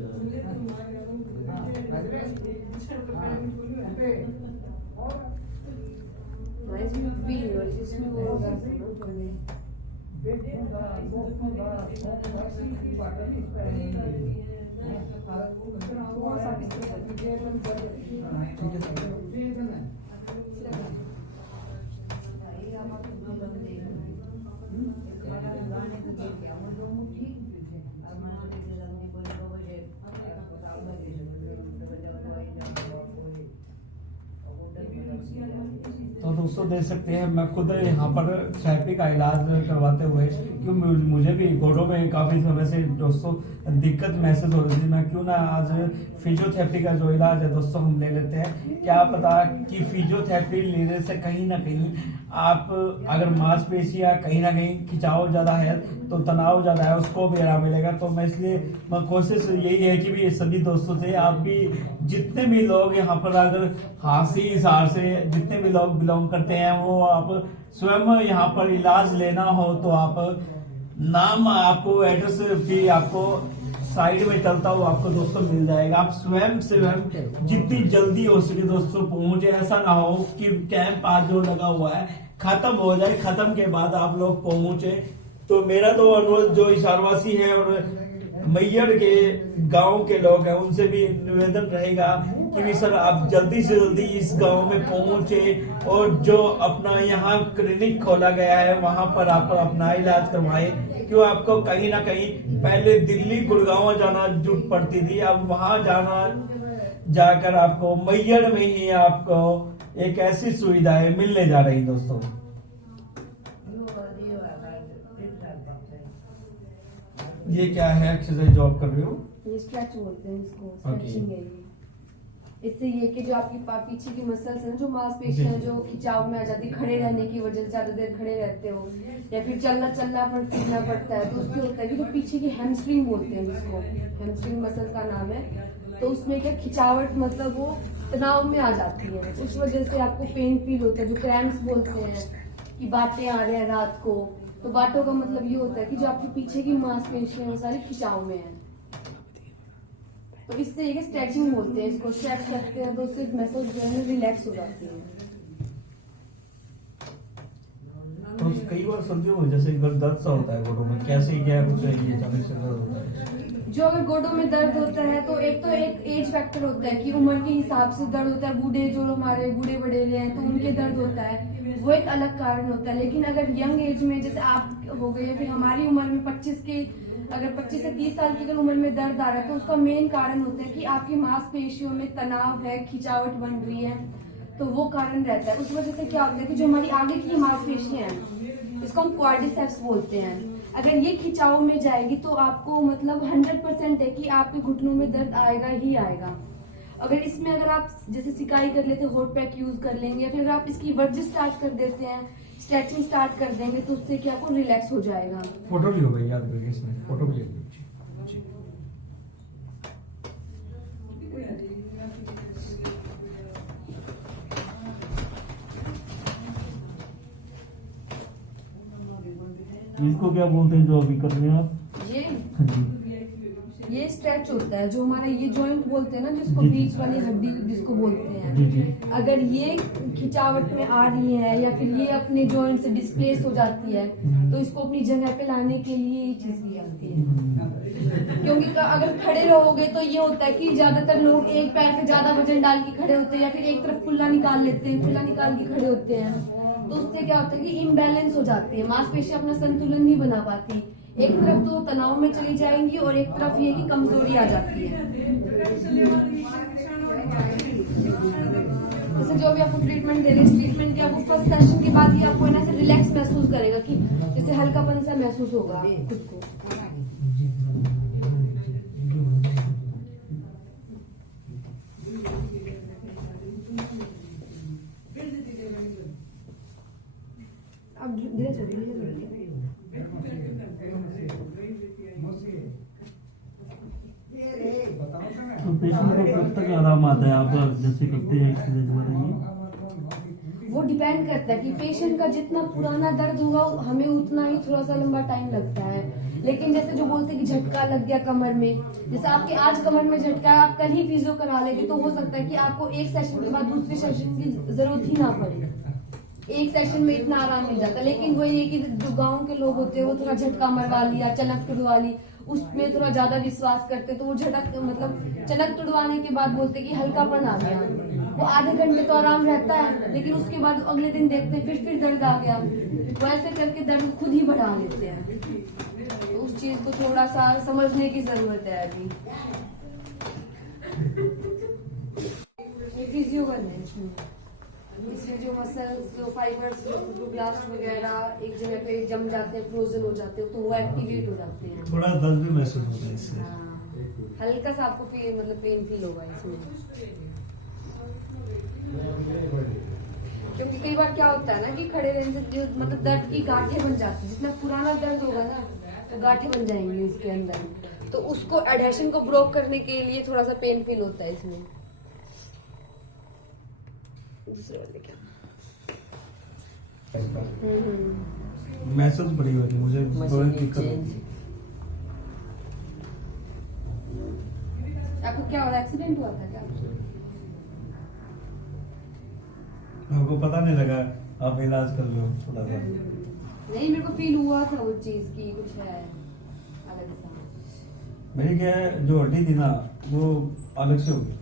तो दोस्तों देख सकते हैं मैं खुद यहाँ पर थेरेपी का इलाज करवाते हुए, क्यों मुझे भी घोड़ों में काफ़ी समय से दोस्तों दिक्कत महसूस हो रही थी, मैं क्यों ना आज फिजियोथेरेपी का जो इलाज है दोस्तों हम ले लेते हैं। क्या पता कि फिजियोथेरेपी लेने से कहीं ना कहीं आप अगर मांसपेशियाँ कहीं ना कहीं खिंचाव ज़्यादा है तो तनाव ज़्यादा है, उसको भी आराम मिलेगा। तो मैं इसलिए कोशिश यही है कि भी सभी दोस्तों से, आप भी जितने भी लोग यहाँ पर अगर हांसी हिसार से जितने भी लोग बिलोंग करते हैं, वो आप स्वयं यहाँ पर इलाज लेना हो तो आप नाम, आपको एड्रेस भी आपको साइड में चलता हुआ आपको दोस्तों मिल जाएगा। आप स्वयं जितनी जल्दी हो सके दोस्तों पहुंचे। ऐसा ना हो कि कैंप आज जो लगा हुआ है खत्म हो जाए, खत्म के बाद आप लोग पहुंचे। तो मेरा तो अनुरोध जो हिसारवासी है और मैयर के गांव के लोग हैं उनसे भी निवेदन रहेगा कि भी सर आप जल्दी से जल्दी इस गांव में पहुंचे और जो अपना यहाँ क्लिनिक खोला गया है वहां पर आप अपना इलाज करवाएं। क्यों आपको कहीं ना कहीं पहले दिल्ली गुड़गांव जाना जरूरत पड़ती थी, अब वहां जाकर आपको मैयर में ही आपको एक ऐसी सुविधाएं मिलने जा रही दोस्तों। ये क्या है एक्सरसाइज जो आप कर रहे हो? ये स्ट्रेच बोलते हैं इसको, स्ट्रेचिंग है ये। इससे ये कि जो आपकी पीछे की मसल्स है, जो मांसपेशियां जो खिंचाव में आ जाती, खड़े रहने की वजह से ज्यादा देर खड़े रहते हो या फिर चलना फिरना पड़ता है, तो उससे होता है कि जो पीछे की हैमस्ट्रिंग बोलते हैं जिसको, हैमस्ट्रिंग मसल का नाम है। तो उसमें क्या खिंचावट मतलब वो तनाव में आ जाती है, उस वजह से आपको पेन फील होता है, जो क्रैम्प्स बोलते हैं कि बातें आ रहे हैं रात को। तो बातों का मतलब ये होता है कि जो आपके पीछे की मांसपेशियां वो सारी खिंचाव में है। तो इससे ये स्ट्रेचिंग बोलते हैं इसको, स्ट्रेच करते हैं तो उससे मसल्स जो है रिलैक्स हो जाती है। तो कई बार सर्दियों में जैसे दर्द सा होता है घोड़ों में, कैसे क्या कुछ ये अचानक से दर्द होता है? जो अगर गोडों में दर्द होता है तो एक एज फैक्टर होता है कि उम्र के हिसाब से दर्द होता है। बूढ़े जो हमारे बूढ़े बड़ेले हैं तो उनके दर्द होता है, वो एक अलग कारण होता है। लेकिन अगर यंग एज में जैसे आप हो गए या फिर हमारी उम्र में 25 से 30 साल की अगर उम्र में दर्द आ रहा है तो उसका मेन कारण होता है कि आपकी मांसपेशियों में तनाव है, खिंचावट बन रही है, तो वो कारण रहता है। उस वजह से क्या होता है कि जो हमारी आगे की मांसपेशियां हैं इसको हम क्वाड्रिसेप्स बोलते हैं, अगर ये खिंचाव में जाएगी तो आपको मतलब 100% है कि आपके घुटनों में दर्द आएगा ही आएगा। अगर इसमें अगर आप जैसे सिकाई कर लेते, हॉट पैक यूज कर लेंगे या फिर आप इसकी वर्जिश स्टार्ट कर देते हैं, स्ट्रेचिंग स्टार्ट कर देंगे तो उससे क्या आपको रिलैक्स हो जाएगा। फोटो लियो भाई, याद करके इसमें फोटो भी ले लीजिए। इसको क्या बोलते हैं जो अभी कर रहे हैं आप? ये स्ट्रेच होता है, जो हमारा ये जॉइंट बोलते हैं ना जिसको बीच वाली हड्डी जिसको बोलते हैं। अगर ये खिंचावट में आ रही है या फिर ये अपने जॉइंट से डिस्प्लेस हो जाती है तो इसको अपनी जगह पे लाने के लिए ये चीज की जाती है। क्योंकि अगर खड़े रहोगे तो ये होता है कि ज्यादातर लोग एक पैर पे ज्यादा वजन डाल के खड़े होते हैं या फिर एक तरफ कुल्ला निकाल लेते हैं, कुल्ला निकाल के खड़े होते हैं, तो उससे क्या होता है कि इम्बैलेंस हो जाती है, मांसपेशियां अपना संतुलन नहीं बना पाती। एक तरफ तो तनाव में चली जाएंगी और एक तरफ ये कि कमजोरी आ जाती है। जैसे जो भी आपको ट्रीटमेंट दे रहे हैं, ट्रीटमेंट की आपको फर्स्ट सेशन के बाद ही आपको ना से रिलैक्स महसूस करेगा कि जैसे हल्कापन सा महसूस होगा खुद को। अब धीरे चलिए। इसमें कब तक आराम आता है? आप जैसे करते हैं एक्सरसाइज बताइए। वो डिपेंड करता है कि पेशेंट का जितना पुराना दर्द होगा हमें उतना ही थोड़ा सा लंबा टाइम लगता है। लेकिन जैसे जो बोलते हैं कि झटका लग गया कमर में, जैसे आपके आज कमर में झटका है, आप कल ही फिजियो करा लेंगे तो हो सकता है कि आपको एक सेशन के बाद दूसरे सेशन की जरूरत ही ना पड़े। एक सेशन में इतना आराम मिल जाता है। लेकिन वही है कि जो गांव के लोग होते हैं वो थोड़ा झटका मरवा लिया, चनक तुड़वा ली, उसमें थोड़ा ज्यादा विश्वास करते, तो वो झटक मतलब चनक तुड़वाने के बाद बोलते कि हल्कापन आ गया। वो आधे घंटे तो आराम रहता है, लेकिन उसके बाद अगले दिन देखते हैं फिर दर्द आ गया। वैसे करके दर्द खुद ही बढ़ा लेते हैं। तो उस चीज को थोड़ा सा समझने की जरूरत है अभी। फिजियो करना है इसमें जो मसल्स, जो फाइबर्स, जो ब्लास्ट वगैरह एक जगह पे जम जाते हैं, फ्रोजन हो जाते हैं, तो वो एक्टिवेट हो जाते हैं। थोड़ा दर्द भी महसूस होता है इससे। हाँ, हल्का सा आपको मतलब पेन फील होगा इसमें। क्योंकि कई बार क्या होता है ना कि खड़े रहने से जो मतलब दर्द की गांठें बन जाती है। जितना पुराना दर्द होगा ना तो गांठें बन जाएंगी उसके अंदर, तो उसको एडहेशन को ब्रोक करने के लिए थोड़ा सा पेन फील होता है इसमें। दूसरे वाले क्या महसूस बड़ी होती है मुझे, बहुत दिक्कत होती है। आपको क्या हो रहा है? एक्सीडेंट हुआ था क्या? आपको पता नहीं लगा, आप इलाज कर लो थोड़ा सा। नहीं, मेरे को फील हुआ था वो चीज की कुछ है अलग सा। मेरी क्या है, जो हड्डी थी ना वो अलग से होगी।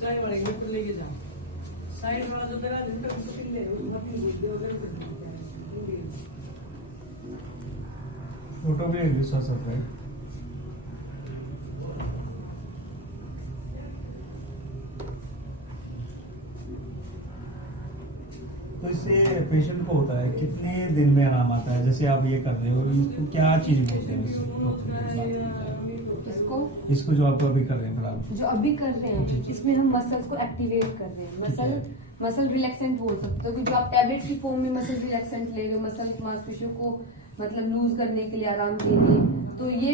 चाय वाले मीटर लेके जाओ, साइड वाला जो मेरा दिन का उसको ले फोटो भी एक दूसरा सब है। तो इससे पेशेंट को होता है कितने दिन में आराम आता है? जैसे आप ये कर रहे हो, इसको क्या चीज बोलते हैं इसको जो आप अभी कर रहे हैं? फिर जो अभी कर रहे हैं इसमें हम मसल्स को एक्टिवेट कर रहे हैं। मसल रिलैक्सेंट बोल सकते हो, जो आप टैबलेट की फॉर्म में मसल रिलैक्सेंट ले रहे हो, मसल मांसपेशियों को मतलब लूज करने के लिए, आराम के लिए। तो ये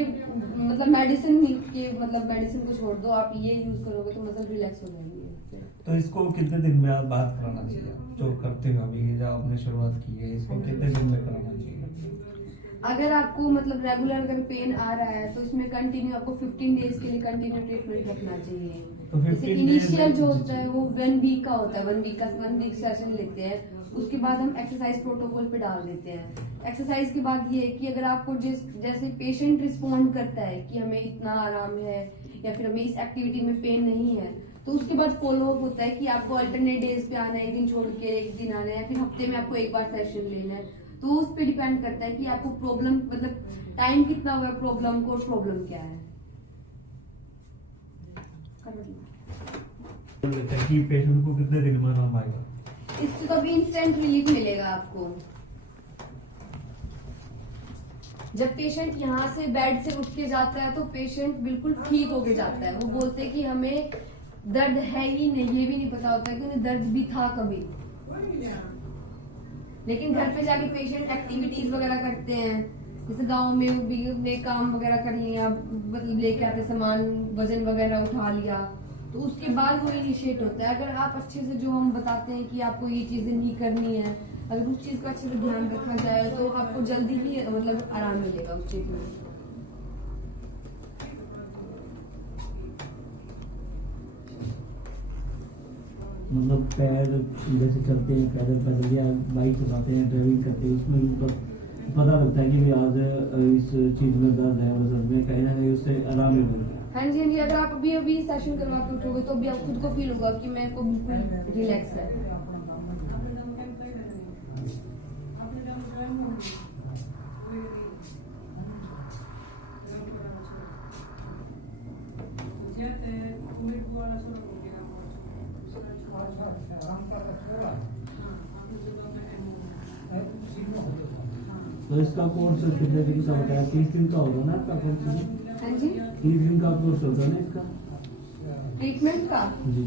मतलब मेडिसिन के मतलब मेडिसिन को छोड़ दो, आप ये यूज करोगे तो मसल रिलैक्स हो जाएंगे। तो इसको कितने दिन में आप बात कराना चाहिए? जो करते हो अभी, जो आपने शुरुआत की है, इसको कितने दिन में कराना चाहिए? अगर आपको मतलब रेगुलर अगर पेन आ रहा है तो इसमें कंटिन्यू आपको 15 डेज के लिए कंटिन्यू ट्रीटमेंट रखना चाहिए। तो जैसे इनिशियल जो होता है वो 1 वीक का होता है, 1 वीक सेशन लेते हैं। उसके बाद हम एक्सरसाइज प्रोटोकॉल पे डाल देते हैं। एक्सरसाइज के बाद ये है कि अगर आपको जैसे पेशेंट रिस्पॉन्ड करता है कि हमें इतना आराम है या फिर हमें इस एक्टिविटी में पेन नहीं है, तो उसके बाद फॉलो अप होता है कि आपको अल्टरनेट डेज पे आना है, एक दिन छोड़ के एक दिन आना है, फिर हफ्ते में आपको एक बार सेशन लेना है। तो उस पे डिपेंड करता है कि आपको प्रॉब्लम मतलब टाइम कितना हुआ है प्रॉब्लम को, प्रॉब्लम क्या है। कि पेशेंट को कितने दिन में आराम आएगा? इससे तो अभी इंस्टेंट रिलीफ मिलेगा आपको। जब पेशेंट यहाँ से बेड से उठ के जाता है तो पेशेंट बिल्कुल ठीक होके जाता है। वो बोलते हैं कि हमें दर्द है ही नहीं, ये भी नहीं पता होता है कि उन्हें दर्द भी था कभी। लेकिन घर पे जाके पेशेंट एक्टिविटीज वगैरह करते हैं, जैसे गांव में भी अपने काम वगैरह कर लिया, मतलब लेके आते सामान, वजन वगैरह उठा लिया, तो उसके बाद वो इनिशिएट होता है। अगर आप अच्छे से जो हम बताते हैं कि आपको ये चीजें नहीं करनी है, अगर उस चीज का अच्छे से ध्यान रखा जाए तो आपको जल्दी ही मतलब आराम मिलेगा उस चीज में। मतलब पैर जैसे चलते हैं, पैदल या बाइक चलाते हैं, ड्राइविंग करते हैं, उसमें मतलब पता लगता है कि भी आज इस चीज में दर्द है, और में कहीं ना कहीं उससे आराम ही मिलता है। हाँ जी, हाँ जी। अगर आप अभी सेशन करवा के उठोगे तो अभी आप खुद को फील होगा कि मेरे को बिल्कुल रिलैक्स है। तो इसका कोर्स कितने दिन का होता है? 30 दिन का होगा ना आपका कोर्स? हाँ जी, 30 दिन का कोर्स होगा ना इसका ट्रीटमेंट का? जी।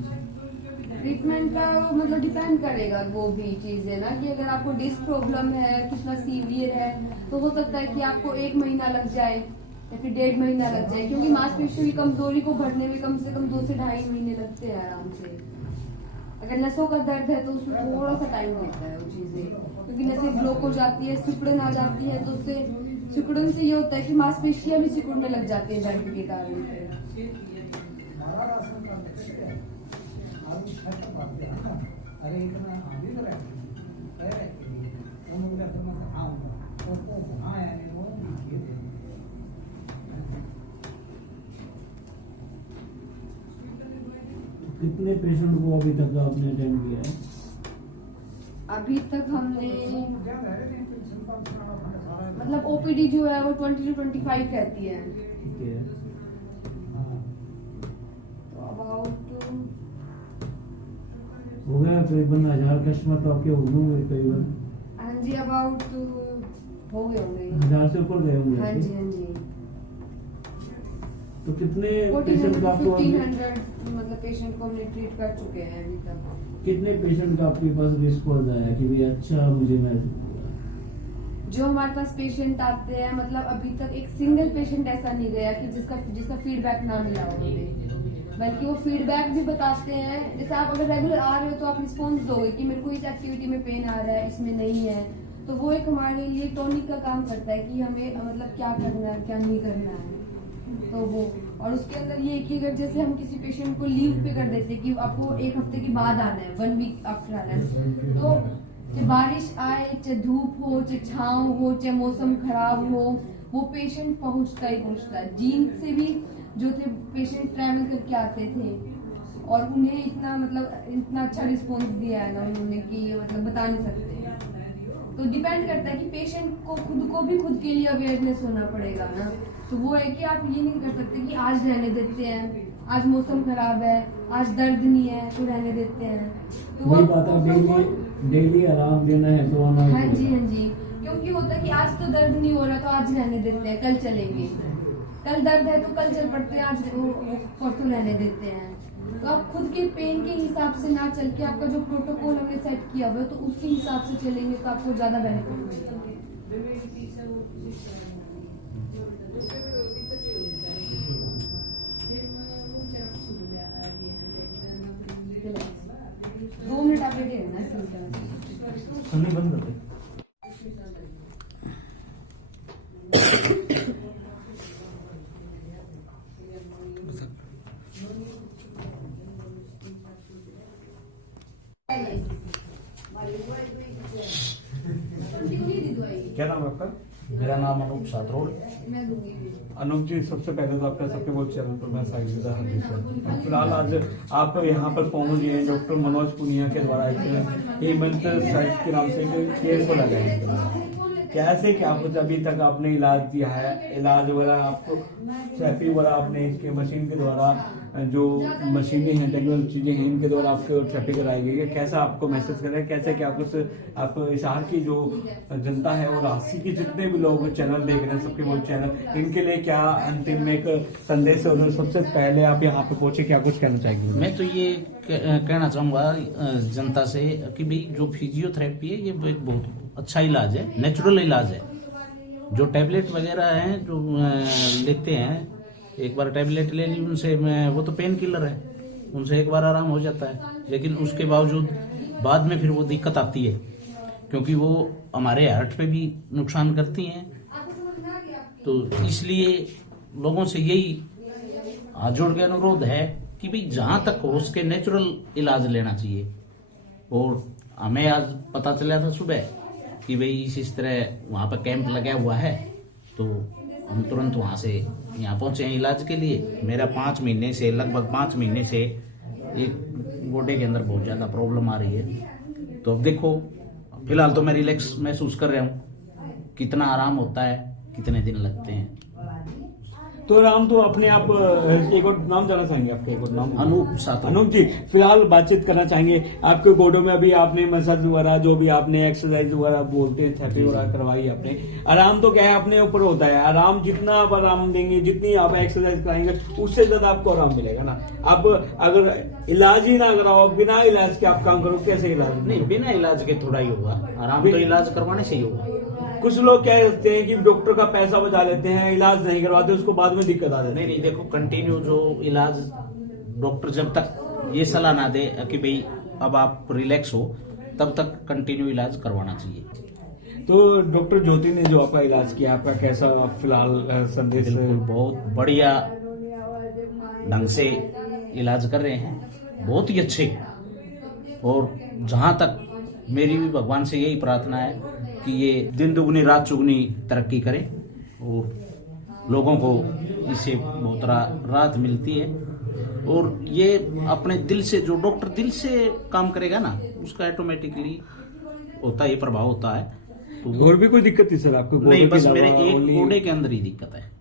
ट्रीटमेंट का मतलब डिपेंड करेगा वो भी चीज़ है ना, कि अगर आपको डिस्क प्रॉब्लम है, कितना सीवियर है, तो हो सकता है कि आपको 1 महीना लग जाए या फिर 1.5 महीना लग जाए, क्योंकि मांसपेशियों की कमजोरी को बढ़ने में कम से कम 2 से 2.5 महीने लगते हैं आराम से। अगर नसों का दर्द है तो उसमें थोड़ा सा टाइम लगता है वो चीजें, क्योंकि नसें ब्लॉक हो जाती है, सिकुड़न आ जाती है, तो उससे सिकुड़न से ये होता है कि मांसपेशियां भी सिकुड़ने लग जाती है दर्द के कारण। कितने पेशेंट को अभी तक आपने अटेंड किया है? अभी तक हमने मतलब ओपीडी जो है वो 20 to 25 रहती है, ठीक है। तो अबाउट हो गया करीबन 1000 कस्टमर तो आपके होंगे करीबन? हाँ जी, अबाउट हो गए होंगे 1000 से ऊपर गए होंगे। हाँ जी हाँ जी। तो कितने 1400 पेशेंट to का आपको 1500 मतलब पेशेंट को हमने ट्रीट कर चुके हैं अभी तक। कितने पेशेंट का आपके पास रिस्पॉन्स आया कि भाई अच्छा मुझे महसूस हुआ? जो हमारे पास पेशेंट आते हैं, मतलब अभी तक एक सिंगल पेशेंट ऐसा नहीं गया कि जिसका फीडबैक ना मिला हो हमें, बल्कि वो फीडबैक भी बताते हैं। जैसे आप अगर रेगुलर आ रहे हो तो आप रिस्पॉन्स दोगे कि मेरे को इस एक्टिविटी में पेन आ रहा है, इसमें नहीं है, तो वो एक हमारे लिए टॉनिक का काम करता है कि हमें मतलब क्या करना है क्या नहीं करना है। तो वो और उसके अंदर ये कि अगर जैसे हम किसी पेशेंट को लीव पे कर देते कि आपको 1 हफ्ते के बाद आना है, 1 वीक आफ्टर आना है, तो चाहे बारिश आए, चाहे धूप हो, चाहे छाँव हो, चाहे मौसम खराब हो, वो पेशेंट पहुंचता ही पहुंचता है। जींद से भी जो थे पेशेंट ट्रैवल करके आते थे और उन्हें इतना अच्छा रिस्पॉन्स दिया है ना उन्होंने कि मतलब बता नहीं सकते। तो डिपेंड करता है कि पेशेंट को खुद के लिए अवेयरनेस होना पड़ेगा ना। तो वो है कि आप ये नहीं कर सकते कि आज रहने देते हैं, आज मौसम खराब है, आज दर्द नहीं है तो रहने देते हैं। तो वही बात है, डेली आराम देना है तो आना। हाँ जी हाँ जी, क्योंकि होता है कि आज तो दर्द नहीं हो रहा तो आज रहने देते हैं, कल चलेंगे, कल दर्द है तो कल चल पड़ते हैं, आज परसों रहने देते हैं। तो आप खुद के पेन के हिसाब से ना चल के आपका जो प्रोटोकॉल हमने सेट किया हुआ है तो उसके हिसाब से चलेंगे तो आपको ज्यादा बेनिफिट मिलेगा। दो मिनट आप बैठे रहना बंद कर दे। क्या नाम है आपका? मेरा नाम अनूप सातरोड़। अनूप जी, सबसे पहले तो आपका सबके बोल चैनल पर मैं साइकिदा हार्दिक। फिलहाल आज आप यहाँ पर पहुंचे हैं डॉक्टर मनोज पुनिया के द्वारा हेमंत साइट के नाम से केयर को लगाया। कैसे क्या कुछ अभी तक आपने इलाज दिया है, इलाज वगैरह आपको थेरेपी वगैरह आपने इसके मशीन के द्वारा जो मशीनें हैं, टेक्निकल चीजें हैं, इनके द्वारा आपको थेरेपी कराई गई है। कैसा आपको महसूस कर रहे हैं, कैसे क्या कुछ आप इशार की जो जनता है और राशि के जितने भी लोग चैनल देख रहे हैं, सबके वो चैनल, इनके लिए क्या अंतिम में एक संदेश और सबसे पहले आप यहाँ पे पहुंचे क्या कुछ कहना चाहेंगे? मैं तो ये कहना चाहूँगा जनता से कि भाई जो फिजियोथेरेपी है ये एक बहुत अच्छा इलाज है, नेचुरल इलाज है। जो टैबलेट वगैरह हैं जो लेते हैं, एक बार टैबलेट ले ली उनसे, वो तो पेन किलर है, उनसे एक बार आराम हो जाता है, लेकिन उसके बावजूद बाद में फिर वो दिक्कत आती है क्योंकि वो हमारे हार्ट पे भी नुकसान करती हैं। तो इसलिए लोगों से यही हाथ जोड़ के अनुरोध है कि भाई जहाँ तक हो उसके नेचुरल इलाज लेना चाहिए। और हमें आज पता चला था सुबह कि भाई इस तरह वहाँ पर कैंप लगा हुआ है, तो हम तुरंत वहाँ से यहाँ पहुँचे हैं इलाज के लिए। मेरा 5 महीने से, लगभग 5 महीने से एक गोडे के अंदर बहुत ज़्यादा प्रॉब्लम आ रही है। तो अब देखो, फिलहाल तो मैं रिलैक्स महसूस कर रहा हूँ। कितना आराम होता है, कितने दिन लगते हैं। तो राम, तो अपने आप एक और नाम जाना चाहेंगे आपका? एक और नाम? अनूप सातव। अनूप जी, फिलहाल बातचीत करना चाहेंगे आपके गोडों में अभी आपने मसाज वगैरह जो भी आपने एक्सरसाइज वगैरह बोलते हैं थेरेपी वगैरह करवाई आपने। आराम तो क्या है अपने ऊपर होता है, आराम जितना आप आराम देंगे, जितनी आप एक्सरसाइज कराएंगे उससे ज्यादा आपको आराम मिलेगा ना। आप अगर इलाज ही ना कराओ, बिना इलाज के आप काम करो, कैसे इलाज? नहीं, बिना इलाज के थोड़ा ही होगा, आराम तो इलाज करवाने से ही होगा। कुछ लोग क्या करते हैं कि डॉक्टर का पैसा बचा लेते हैं, इलाज नहीं करवाते, उसको बाद में दिक्कत आ जाती है। नहीं, देखो कंटिन्यू जो इलाज डॉक्टर जब तक ये सलाह ना दे कि भाई अब आप रिलैक्स हो, तब तक कंटिन्यू इलाज करवाना चाहिए। तो डॉक्टर ज्योति ने जो आपका इलाज किया, आपका कैसा फिलहाल संदेश? बिल्कुल बहुत बढ़िया ढंग से इलाज कर रहे हैं, बहुत ही अच्छे। और जहाँ तक मेरी भी भगवान से यही प्रार्थना है कि ये दिन दुगनी रात चुगनी तरक्की करे और लोगों को इससे बहुत राहत मिलती है। और ये अपने दिल से, जो डॉक्टर दिल से काम करेगा ना, उसका ऑटोमेटिकली होता है, प्रभाव होता है। तो और भी कोई दिक्कत थी सर आपको? नहीं, बस मेरे एक गोडे के अंदर ही दिक्कत है।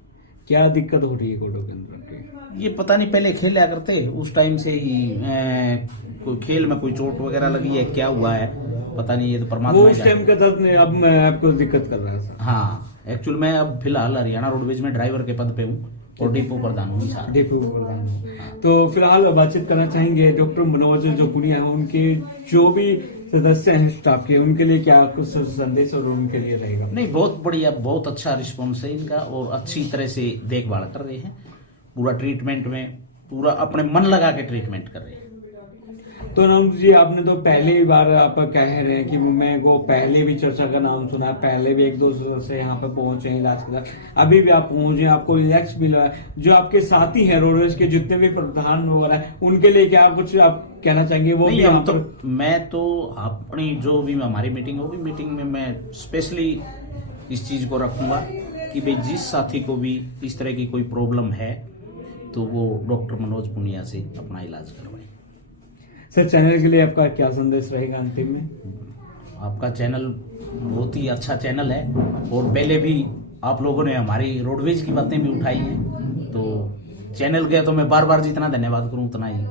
क्या दिक्कत हो रही है गोडों के अंदर? ये पता नहीं, पहले खेला करते उस टाइम से ही कोई खेल में कोई चोट वगैरह लगी है, क्या हुआ है पता नहीं, ये तो परमात्मा वो ही उस जाने। टाइम का दर्द ने अब मैं आपको दिक्कत कर रहा है सर? हाँ, एक्चुअल मैं अब फिलहाल हरियाणा रोडवेज में ड्राइवर के पद पे हूँ और डिपो प्रधान हूँ सारा। डिपो प्रधान हूँ। तो फिलहाल बातचीत करना चाहेंगे डॉक्टर मनोज जो पुनिया है, उनके जो भी सदस्य हैं स्टाफ के, उनके लिए क्या कुछ संदेश और उनके लिए रहेगा? नहीं, बहुत बढ़िया, बहुत अच्छा रिस्पॉन्स है इनका और अच्छी तरह से देखभाल कर रहे हैं। पूरा ट्रीटमेंट में पूरा अपने मन लगा के ट्रीटमेंट कर रहे हैं। तो नाम जी, आपने तो पहले ही बार आप कह रहे हैं कि मैं को पहले भी चर्चा का नाम सुना, पहले भी एक दो से यहाँ पे पहुंचे हैं इलाज के साथ, अभी भी आप पहुंचे, आपको रिलैक्स मिला है। जो आपके साथी हैं रोडवेज के जितने भी प्रधान वगैरह है, उनके लिए क्या कुछ आप कहना चाहेंगे? वो नहीं, भी मैं तो अपनी जो भी हमारी मीटिंग होगी, मीटिंग में मैं स्पेशली इस चीज को रखूंगा कि भाई जिस साथी को भी इस तरह की कोई प्रॉब्लम है तो वो डॉक्टर मनोज पुनिया से अपना इलाज करवाए। सर, चैनल के लिए आपका क्या संदेश रहेगा अंतिम में? आपका चैनल बहुत ही अच्छा चैनल है और पहले भी आप लोगों ने हमारी रोडवेज की बातें भी उठाई हैं, तो चैनल गया तो मैं बार बार जितना धन्यवाद करूं उतना ही।